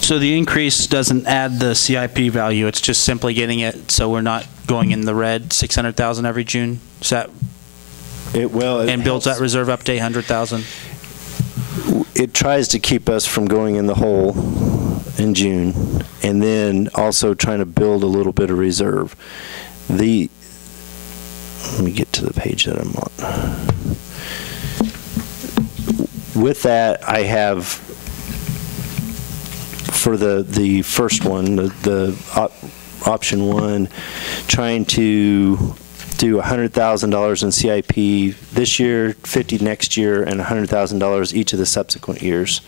So the increase doesn't add the CIP value. It's just simply getting it so we're not going in the red, 600,000 every June. Is that? And builds that reserve up to 800,000. It tries to keep us from going in the hole in June, and then also trying to build a little bit of reserve. Let me get to the page that I'm on. With that, I have, for the first one, the option 1, trying to do $100,000 in CIP this year, $50,000 next year, and $100,000 each of the subsequent years.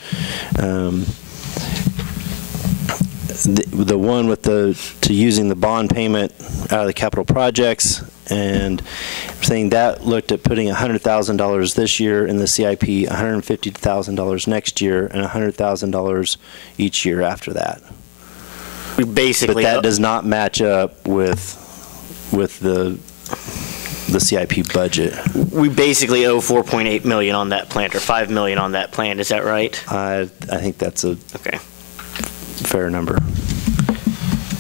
The one with to using the bond payment out of the capital projects and everything, that looked at putting $100,000 this year in the CIP, $150,000 next year, and $100,000 each year after that. But that does not match up with the CIP budget. We basically owe $4.8 million on that plant, or $5 million on that plant. Is that right? I think that's a fair number.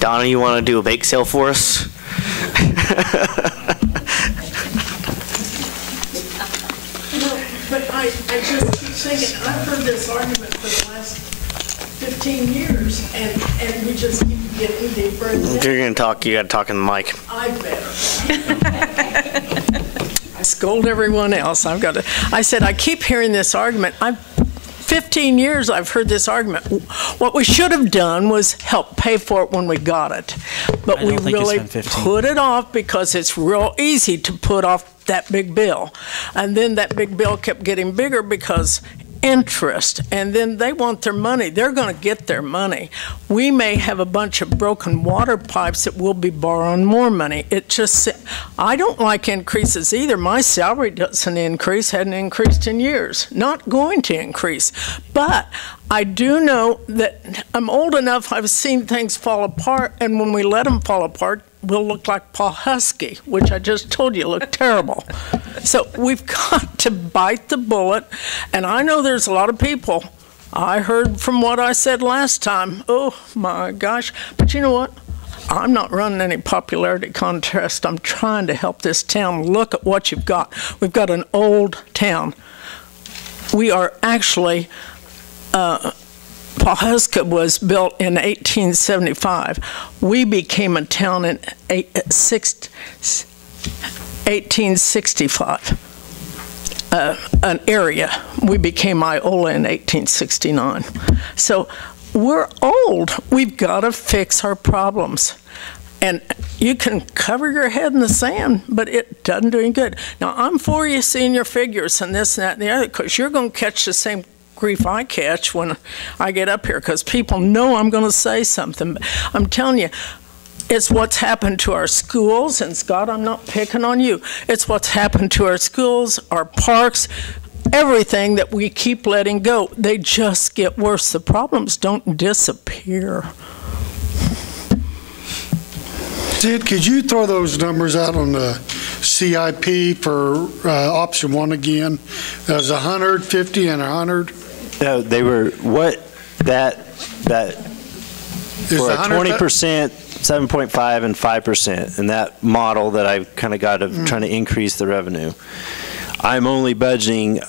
Donna, you want to do a bake sale for us? But I just keep thinking, I've heard this argument for the last 15 years, and we just keep getting deeper and deeper. If you're going to talk, you got to talk in the mic. I better. scold everyone else. I said, I keep hearing this argument. 15 years I've heard this argument. What we should have done was help pay for it when we got it. But we really put it off because it's real easy to put off that big bill. And then that big bill kept getting bigger because interest, and then they want their money. They're going to get their money. We may have a bunch of broken water pipes that we'll be borrowing more money. I don't like increases either. My salary doesn't increase, hadn't increased in years. Not going to increase. But I do know that I'm old enough, I've seen things fall apart, and when we let them fall apart, we'll look like Paul Husky, which I just told you looked terrible. So we've got to bite the bullet, and I know there's a lot of people. I heard from what I said last time, oh my gosh, but you know what? I'm not running any popularity contest. I'm trying to help this town. Look at what you've got. We've got an old town. We are actually, Pawhuska was built in 1875. We became a town in 1865. An area. We became Iola in 1869. So we're old. We've got to fix our problems. And you can cover your head in the sand, but it doesn't do any good. Now, I'm for you seeing your figures and this and that and the other, because you're going to catch the same grief I catch when I get up here, because people know I'm going to say something. But I'm telling you, it's what's happened to our schools, and Scott, I'm not picking on you. It's what's happened to our schools, our parks, everything that we keep letting go. They just get worse. The problems don't disappear. Sid, could you throw those numbers out on the CIP for option one again? That was 150 and 100. No, they were that for a 20%, 7.5, and 5%, and that model that I've kind of got of trying to increase the revenue. I'm only budgeting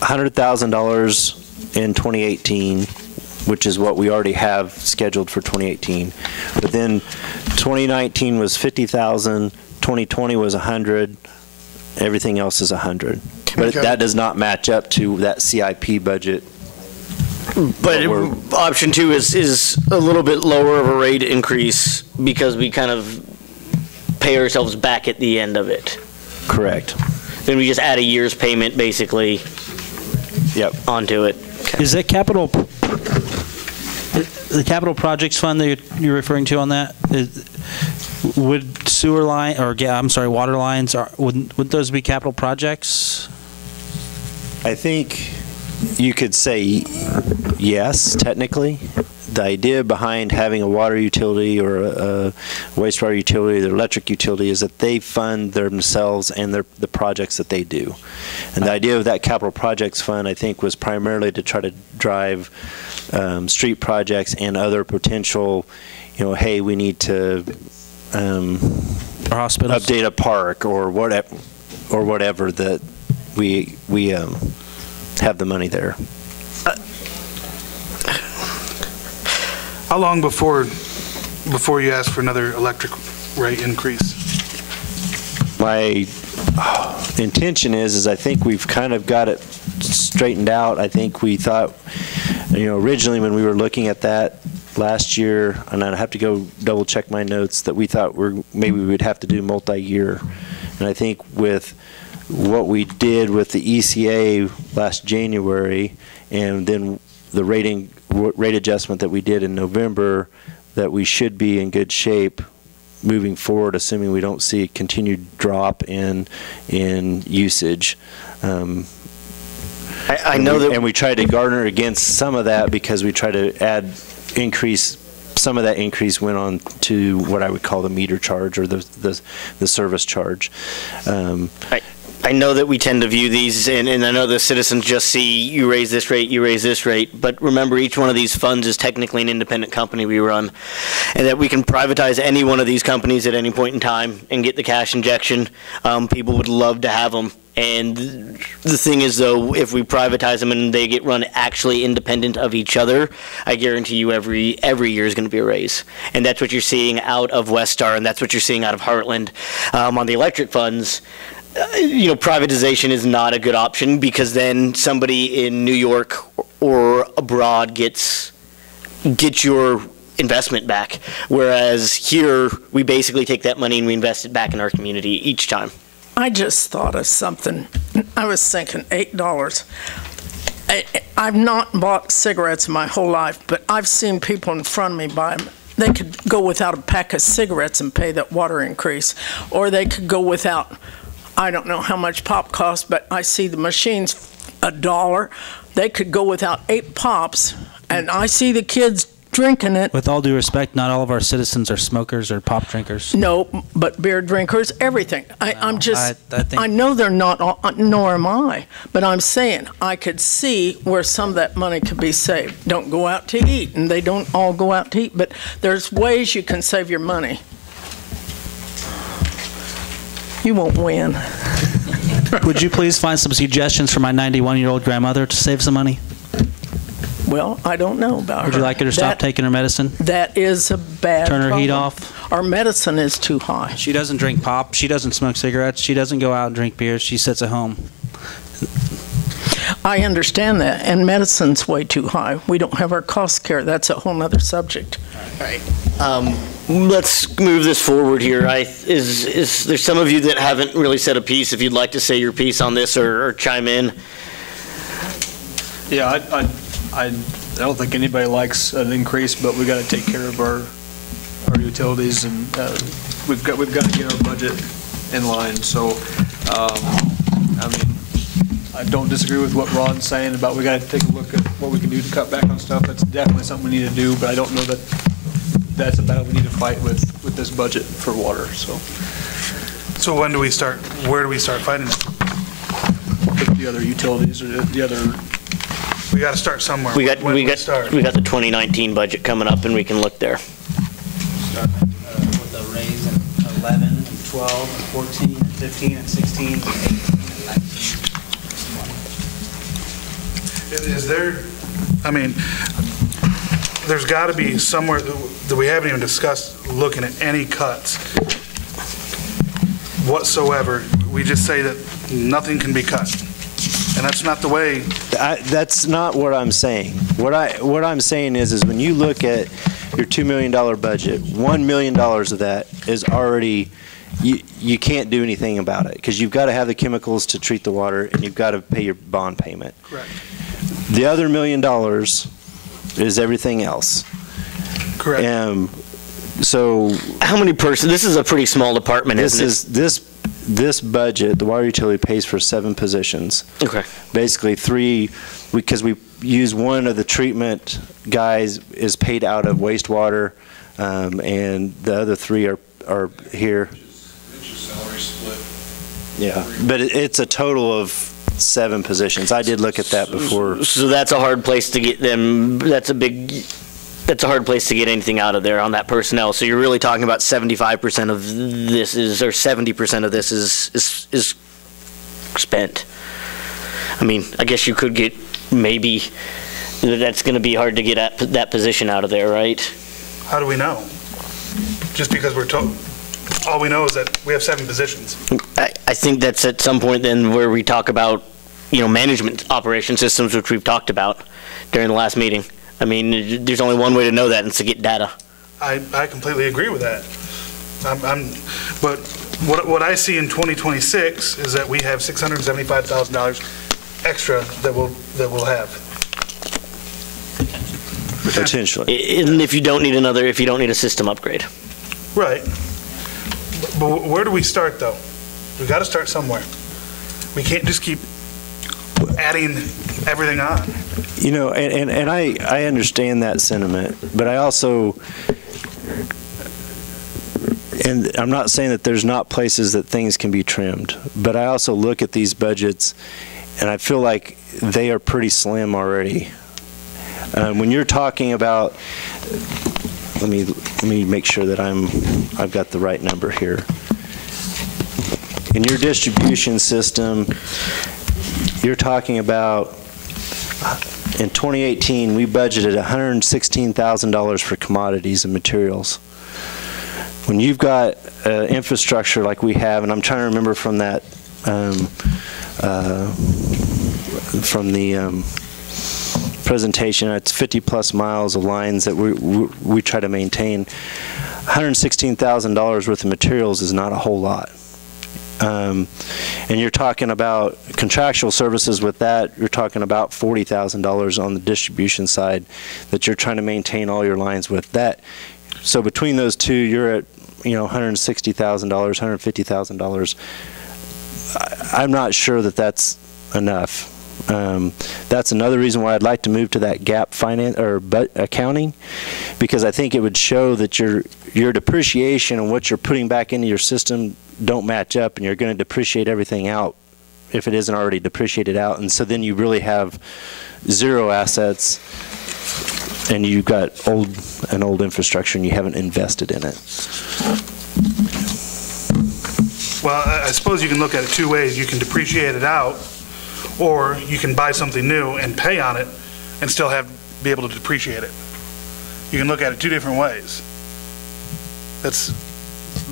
$100,000 in 2018, which is what we already have scheduled for 2018. But then 2019 was 50,000, 2020 was 100, everything else is 100. But that does not match up to that CIP budget. But option two is a little bit lower of a rate increase because we kind of pay ourselves back at the end of it. Correct. Then we just add a year's payment basically onto it. Is that the capital projects fund that you're referring to on that? Would sewer line, or I'm sorry, water lines, would those be capital projects? I think you could say yes, technically. The idea behind having a water utility or a wastewater utility, the electric utility, is that they fund themselves and the projects that they do. And the idea of that capital projects fund, I think, was primarily to try to drive street projects and other potential, hey, we need to update a park or whatever that we have the money there. How long before you ask for another electric rate increase? My intention is I think we've kind of got it straightened out. I think we thought, originally when we were looking at that last year, and I'd have to go double check my notes, that we thought maybe we would have to do multi-year. And I think with what we did with the ECA last January, and then the rate adjustment that we did in November, that we should be in good shape moving forward, assuming we don't see a continued drop in usage. I know that, and we tried to garner against some of that because we tried to increase. Some of that increase went on to what I would call the meter charge or the service charge. I know that we tend to view these, and I know the citizens just see you raise this rate, you raise this rate, but remember each one of these funds is technically an independent company we run, and that we can privatize any one of these companies at any point in time and get the cash injection. People would love to have them. And the thing is, though, if we privatize them and they get run actually independent of each other, I guarantee you every year is going to be a raise. And that's what you're seeing out of Westar, and that's what you're seeing out of Heartland. On the electric funds, privatization is not a good option because then somebody in New York or abroad gets your investment back. Whereas here, we basically take that money and we invest it back in our community each time. I just thought of something. I was thinking $8. I've not bought cigarettes my whole life, but I've seen people in front of me buy them. They could go without a pack of cigarettes and pay that water increase, or they could go without, I don't know how much pop costs, but I see the machines $1. They could go without 8 pops, and I see the kids drinking it. With all due respect, not all of our citizens are smokers or pop drinkers. No, but beer drinkers, everything. I'm just, I think- I know they're not, nor am I, but I'm saying I could see where some of that money could be saved. Don't go out to eat, and they don't all go out to eat, but there's ways you can save your money. You won't win. Would you please find some suggestions for my 91-year-old grandmother to save some money? Well, I don't know about her. Would you like her to stop taking her medicine? That is a bad Turn her heat problem. off? Our medicine is too high. She doesn't drink pop. She doesn't smoke cigarettes. She doesn't go out and drink beers. She sits at home. I understand that, and medicine's way too high. We don't have our cost care. That's a whole other subject. Let's move this forward here. Is there some of you that haven't really said a piece? If you'd like to say your piece on this or chime in. Yeah, I don't think anybody likes an increase, but we got to take care of our utilities, and we've got to get our budget in line. So, I mean, I don't disagree with what Ron's saying about we got to take a look at what we can do to cut back on stuff. That's definitely something we need to do, but I don't know that that's a battle we need to fight with this budget for water. So when do we start? Where do we start fighting it? With the other utilities or the other. We got to start somewhere. We got When do we start? the 2019 budget coming up, and we can look there. Start with a raise in 11, and 12, and 14, and 15, and 16, and 18, and 19. Is there, I mean, there's got to be somewhere that we haven't even discussed looking at any cuts whatsoever. We just say that nothing can be cut. And that's not the way. That's not what I'm saying. What I'm saying is when you look at your $2 million budget, $1 million of that is already, you can't do anything about it because you've got to have the chemicals to treat the water and you've got to pay your bond payment. Correct. The other $1 million is everything else. Correct. So how many persons? This is a pretty small department, isn't it? This budget, the water utility pays for 7 positions. Okay. Basically 3, because we use one of the treatment guys is paid out of wastewater, and the other 3 are here. It's a salary split. Yeah, but it's a total of 7 positions. I did look at that before. So that's a hard place to get them. That's a hard place to get anything out of there on that personnel. So you're really talking about 75% of this is, or 70% of this is spent. I mean, I guess you could get maybe, that's going to be hard to get at that position out of there, right? How do we know? Just because we're told, all we know is that we have 7 positions. I think that's at some point then where we talk about, management operation systems, which we've talked about during the last meeting. I mean, there's only one way to know that, and it's to get data. I completely agree with that. But what I see in 2026 is that we have $675,000 extra that we'll have. Potentially. And if you don't need a system upgrade. Right. But where do we start, though? We got to start somewhere. We can't just keep adding everything on. And I understand that sentiment, but I also, and I'm not saying that there's not places that things can be trimmed, but I also look at these budgets and I feel like they are pretty slim already. When you're talking about, let me make sure that I've got the right number here. In your distribution system, you're talking about, in 2018, we budgeted $116,000 for commodities and materials. When you've got infrastructure like we have, and I'm trying to remember from that from the presentation. It's 50-plus miles of lines that we try to maintain. $116,000 worth of materials is not a whole lot. And you're talking about contractual services with that, you're talking about $40,000 on the distribution side that you're trying to maintain all your lines with. That, so between those two, you're at, $160,000, $150,000. I'm not sure that that's enough. That's another reason why I'd like to move to that gap finance or accounting, because I think it would show that your depreciation and what you're putting back into your system don't match up, and you're going to depreciate everything out if it isn't already depreciated out, and so then you really have zero assets, and you've got an old infrastructure and you haven't invested in it. Well, I suppose you can look at it two ways. You can depreciate it out, or you can buy something new and pay on it and still be able to depreciate it. You can look at it two different ways.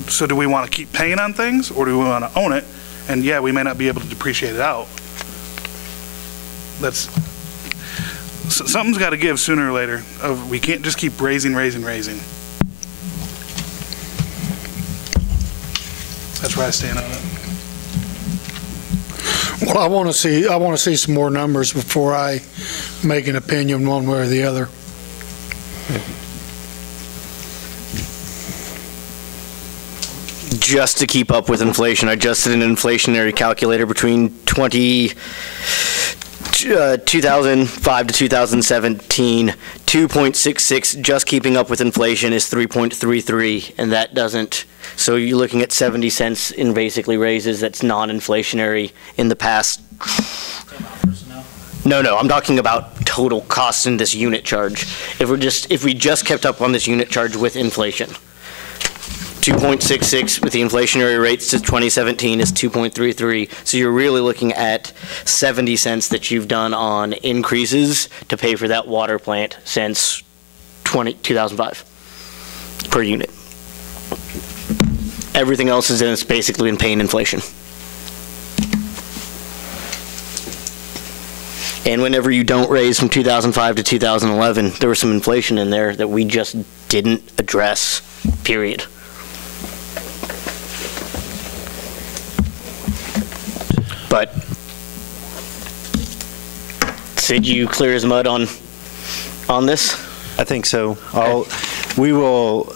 So do we want to keep paying on things, or do we want to own it? And yeah, we may not be able to depreciate it out. Something's got to give sooner or later. We can't just keep raising. That's where I stand on it. Well, I want to see some more numbers before I make an opinion one way or the other. Just to keep up with inflation, I just did an inflationary calculator between 2005 to 2017. 2.66, just keeping up with inflation, is 3.33, and that doesn't. So you're looking at 70 cents in basically raises. That's non-inflationary in the past. No, I'm talking about total costs in this unit charge. If we just kept up on this unit charge with inflation. 2.66 with the inflationary rates to 2017 is 2.33. So you're really looking at 70 cents that you've done on increases to pay for that water plant since 2005 per unit. Everything else is basically in paying inflation. And whenever you don't raise from 2005 to 2011, there was some inflation in there that we just didn't address, period. But Sid, you clear as mud on this? I think so. We will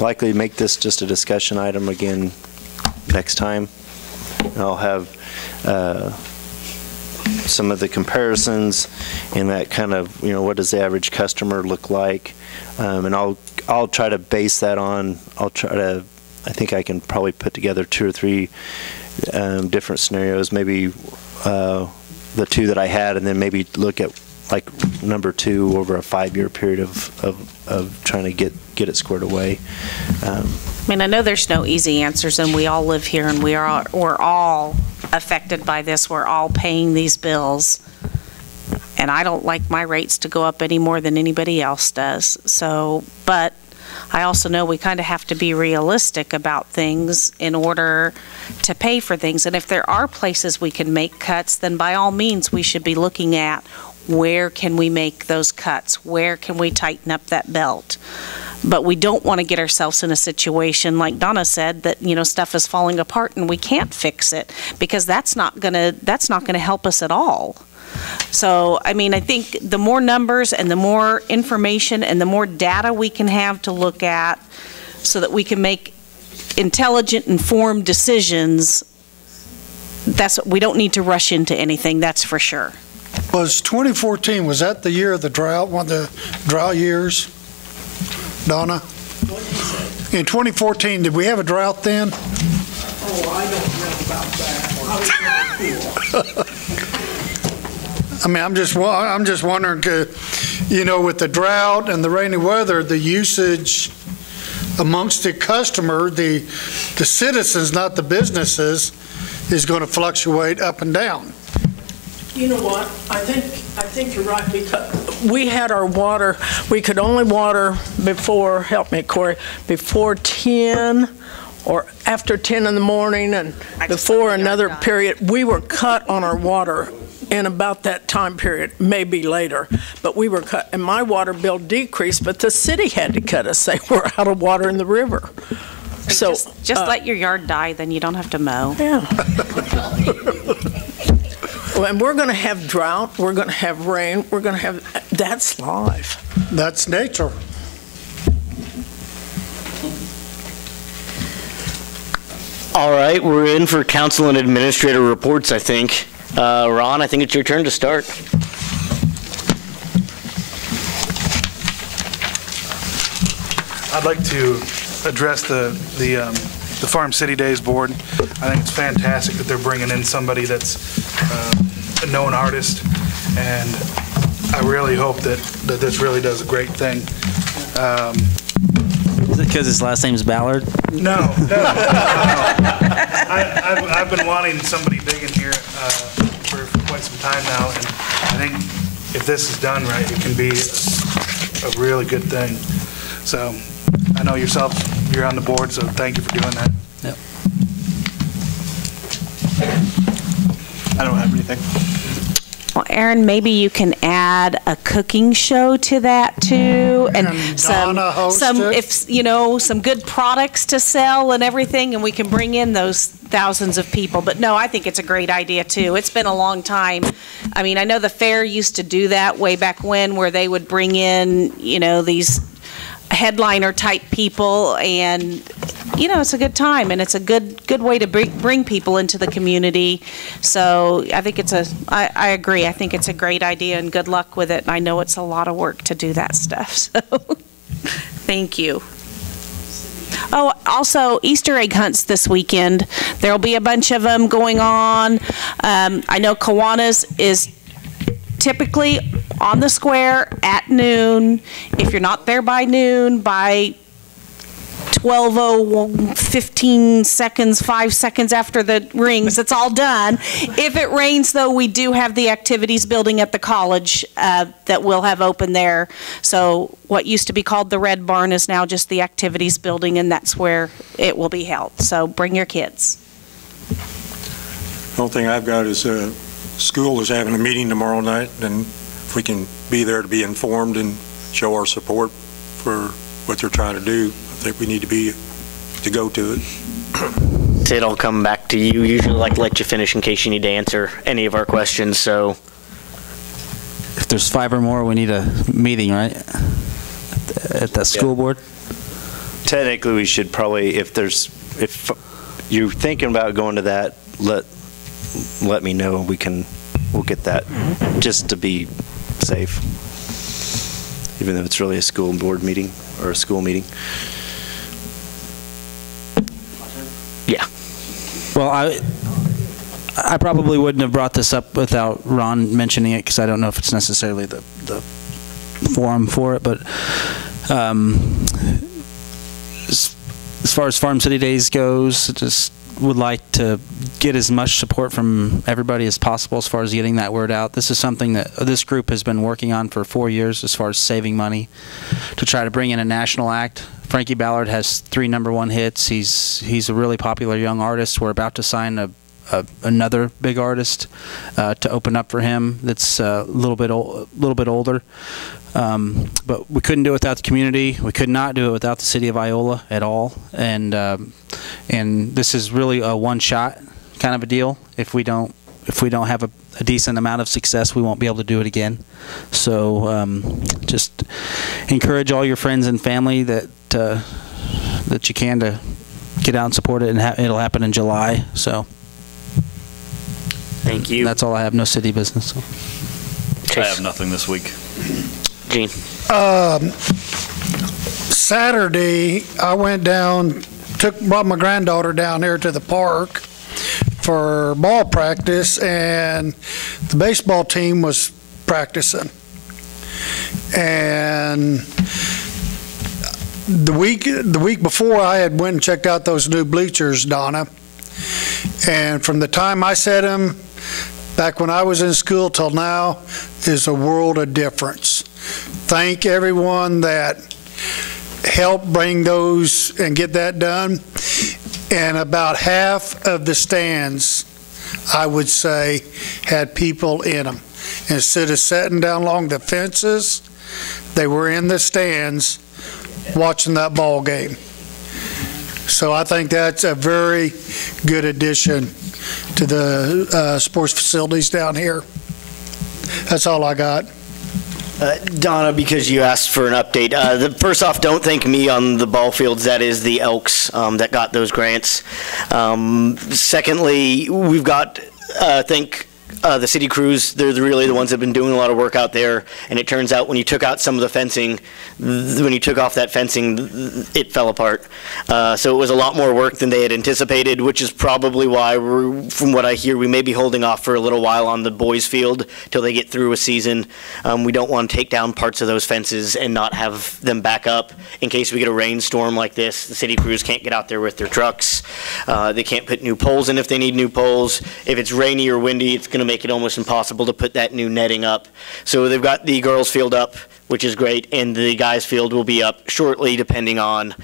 likely make this just a discussion item again next time. I'll have some of the comparisons and that kind of, what does the average customer look like, and I'll try to base that on. I think I can probably put together 2 or 3 different scenarios, maybe the 2 that I had, and then maybe look at like number 2 over a 5-year period of trying to get it squared away. I know there's no easy answers, and we all live here, and we're all affected by this. We're all paying these bills, and I don't like my rates to go up any more than anybody else does. So, but I also know we kind of have to be realistic about things in order to pay for things. And if there are places we can make cuts, then by all means we should be looking at where can we make those cuts? Where can we tighten up that belt? But we don't want to get ourselves in a situation like Donna said that stuff is falling apart and we can't fix it, because that's not gonna help us at all. So I think the more numbers and the more information and the more data we can have to look at, so that we can make intelligent, informed decisions. We don't need to rush into anything. That's for sure. Was 2014, was that the year of the drought, one of the drought years, Donna? In 2014, did we have a drought then? Oh, I don't know about that. I'm just wondering, with the drought and the rainy weather, the usage amongst the customer, the citizens, not the businesses, is going to fluctuate up and down. You know what? I think you're right, because we had our water. We could only water before, help me, Corey, before 10 or after 10 in the morning and before another period, we were cut on our water in about that time period, maybe later. But we were cut, and my water bill decreased, but the city had to cut us. They were out of water in the river. So just let your yard die, then you don't have to mow. Yeah. Well, and we're going to have drought, we're going to have rain, we're going to have, that's life. That's nature. All right, we're in for council and administrator reports, I think. Ron, I think it's your turn to start. I'd like to address the Farm City Days Board. I think it's fantastic that they're bringing in somebody that's a known artist, and I really hope that this really does a great thing. Is it because his last name's Ballard? No. I've been wanting somebody big in here for quite some time now, and I think if this is done right, it can be a really good thing. So I know yourself, you're on the board, so thank you for doing that. Yep. I don't have anything. Well, Aaron, maybe you can add a cooking show to that too, and some good products to sell and everything, and we can bring in those thousands of people. But no, I think it's a great idea too. It's been a long time. I mean, I know the fair used to do that way back when, where they would bring in, these headliner type people, and it's a good time, and it's a good way to bring people into the community. So I think I agree. I think it's a great idea, and good luck with it. And I know it's a lot of work to do that stuff. So thank you. Oh, also Easter egg hunts this weekend. There'll be a bunch of them going on. I know Kiwanis is typically on the square at noon. If you're not there by noon, by 12:15 seconds, 5 seconds after the rings, it's all done. If it rains, though, we do have the activities building at the college that we'll have open there. So what used to be called the Red Barn is now just the activities building, and that's where it will be held. So bring your kids. The only thing I've got is school is having a meeting tomorrow night, and if we can be there to be informed and show our support for what they're trying to do, I think we need to go to it. Sid, I'll come back to you. Usually like to let you finish in case you need to answer any of our questions. So if there's 5 or more, we need a meeting, right? At that school board? Technically, we should probably, if you're thinking about going to that, let me know. We'll get that just to be safe, even though it's really a school board meeting or a school meeting. Yeah. Well, I probably wouldn't have brought this up without Ron mentioning it, because I don't know if it's necessarily the forum for it. But as far as Farm City Days goes, just would like to get as much support from everybody as possible as far as getting that word out. This is something that this group has been working on for 4 years as far as saving money to try to bring in a national act. Frankie Ballard has 3 #1 hits. He's a really popular young artist. We're about to sign another big artist to open up for him that's a little bit older. But we couldn't do it without the community. We could not do it without the city of Iola at all. And this is really a one-shot kind of a deal. If we don't have a decent amount of success, we won't be able to do it again. So just encourage all your friends and family that you can to get out and support it, and it'll happen in July. So thank you. That's all I have. No city business. So. I have nothing this week. Gene. Saturday, I went down, brought my granddaughter down here to the park for ball practice, and the baseball team was practicing. And the week before, I had went and checked out those new bleachers, Donna. And from the time I set them, back when I was in school till now, is a world of difference. Thank everyone that helped bring those and get that done. and about half of the stands, I would say, had people in them. Instead of sitting down along the fences, they were in the stands watching that ball game. So I think that's a very good addition to the sports facilities down here. That's all I got. Donna, because you asked for an update, first off, don't thank me on the ball fields. That is the Elks that got those grants. Secondly, we've got, the city crews. They're really the ones that have been doing a lot of work out there, and it turns out when you took out some of the fencing, when you took off that fencing, it fell apart. So it was a lot more work than they had anticipated, which is probably why, from what I hear, we may be holding off for a little while on the boys' field till they get through a season. We don't want to take down parts of those fences and not have them back up in case we get a rainstorm like this. The city crews can't get out there with their trucks. They can't put new poles in if they need new poles. If it's rainy or windy, it's going to make it almost impossible to put that new netting up. So they've got the girls' field up, which is great, and the guys' field will be up shortly, depending on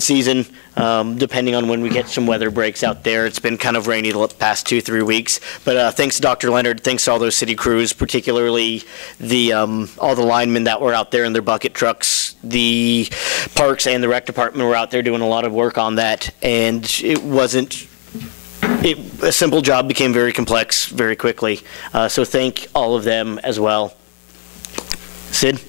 season, depending on when we get some weather breaks out there. It's been kind of rainy the past 2-3 weeks, but thanks to Dr. Leonard, thanks to all those city crews, particularly all the linemen that were out there in their bucket trucks. The parks and the rec department were out there doing a lot of work on that, and a simple job became very complex very quickly. So thank all of them as well. Sid?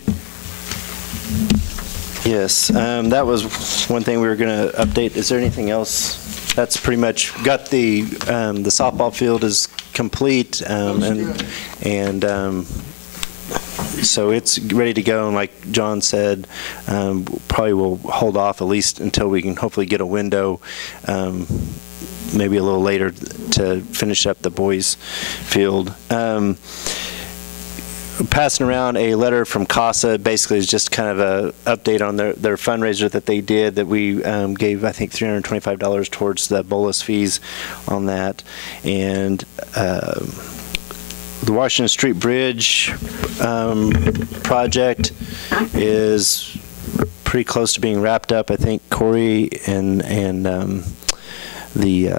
Yes, that was one thing we were going to update. Is there anything else? That's pretty much got the softball field is complete, and so it's ready to go. And like John said, probably we'll hold off at least until we can hopefully get a window. Maybe a little later to finish up the boys' field. Passing around a letter from CASA, basically is just kind of a update on their fundraiser that they did, that we gave, I think, $325 towards the bolus fees on that. And the Washington Street Bridge project is pretty close to being wrapped up. I think Corey and the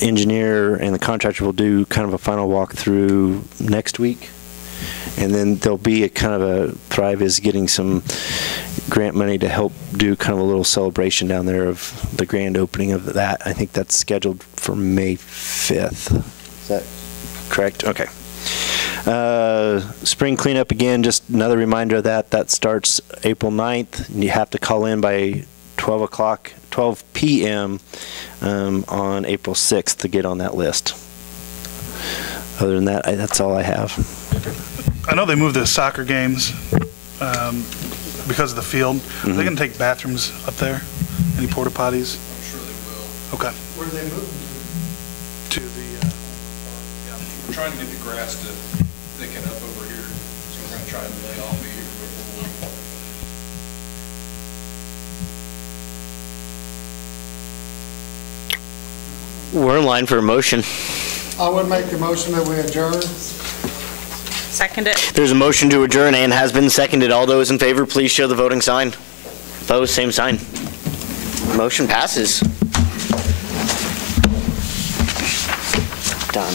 engineer and the contractor will do kind of a final walkthrough next week. And then there'll be a kind of a Thrive is getting some grant money to help do kind of a little celebration down there of the grand opening of that. I think that's scheduled for May 5th. Is that correct? Okay. Spring cleanup, again, just another reminder of that starts April 9th. And you have to call in by 12 p.m. On April 6th to get on that list. Other than that, that's all I have. I know they moved the soccer games because of the field. Mm-hmm. Are they going to take bathrooms up there? Any porta potties? I'm sure they will. Okay. Where do they move To the yeah, we're trying to get the grass to thicken up over here, so we're going to try and lay off here before We're in line for a motion. I would make the motion that we adjourn. Second it. There's a motion to adjourn and has been seconded. All those in favor, please show the voting sign. Opposed, same sign. Motion passes. Done.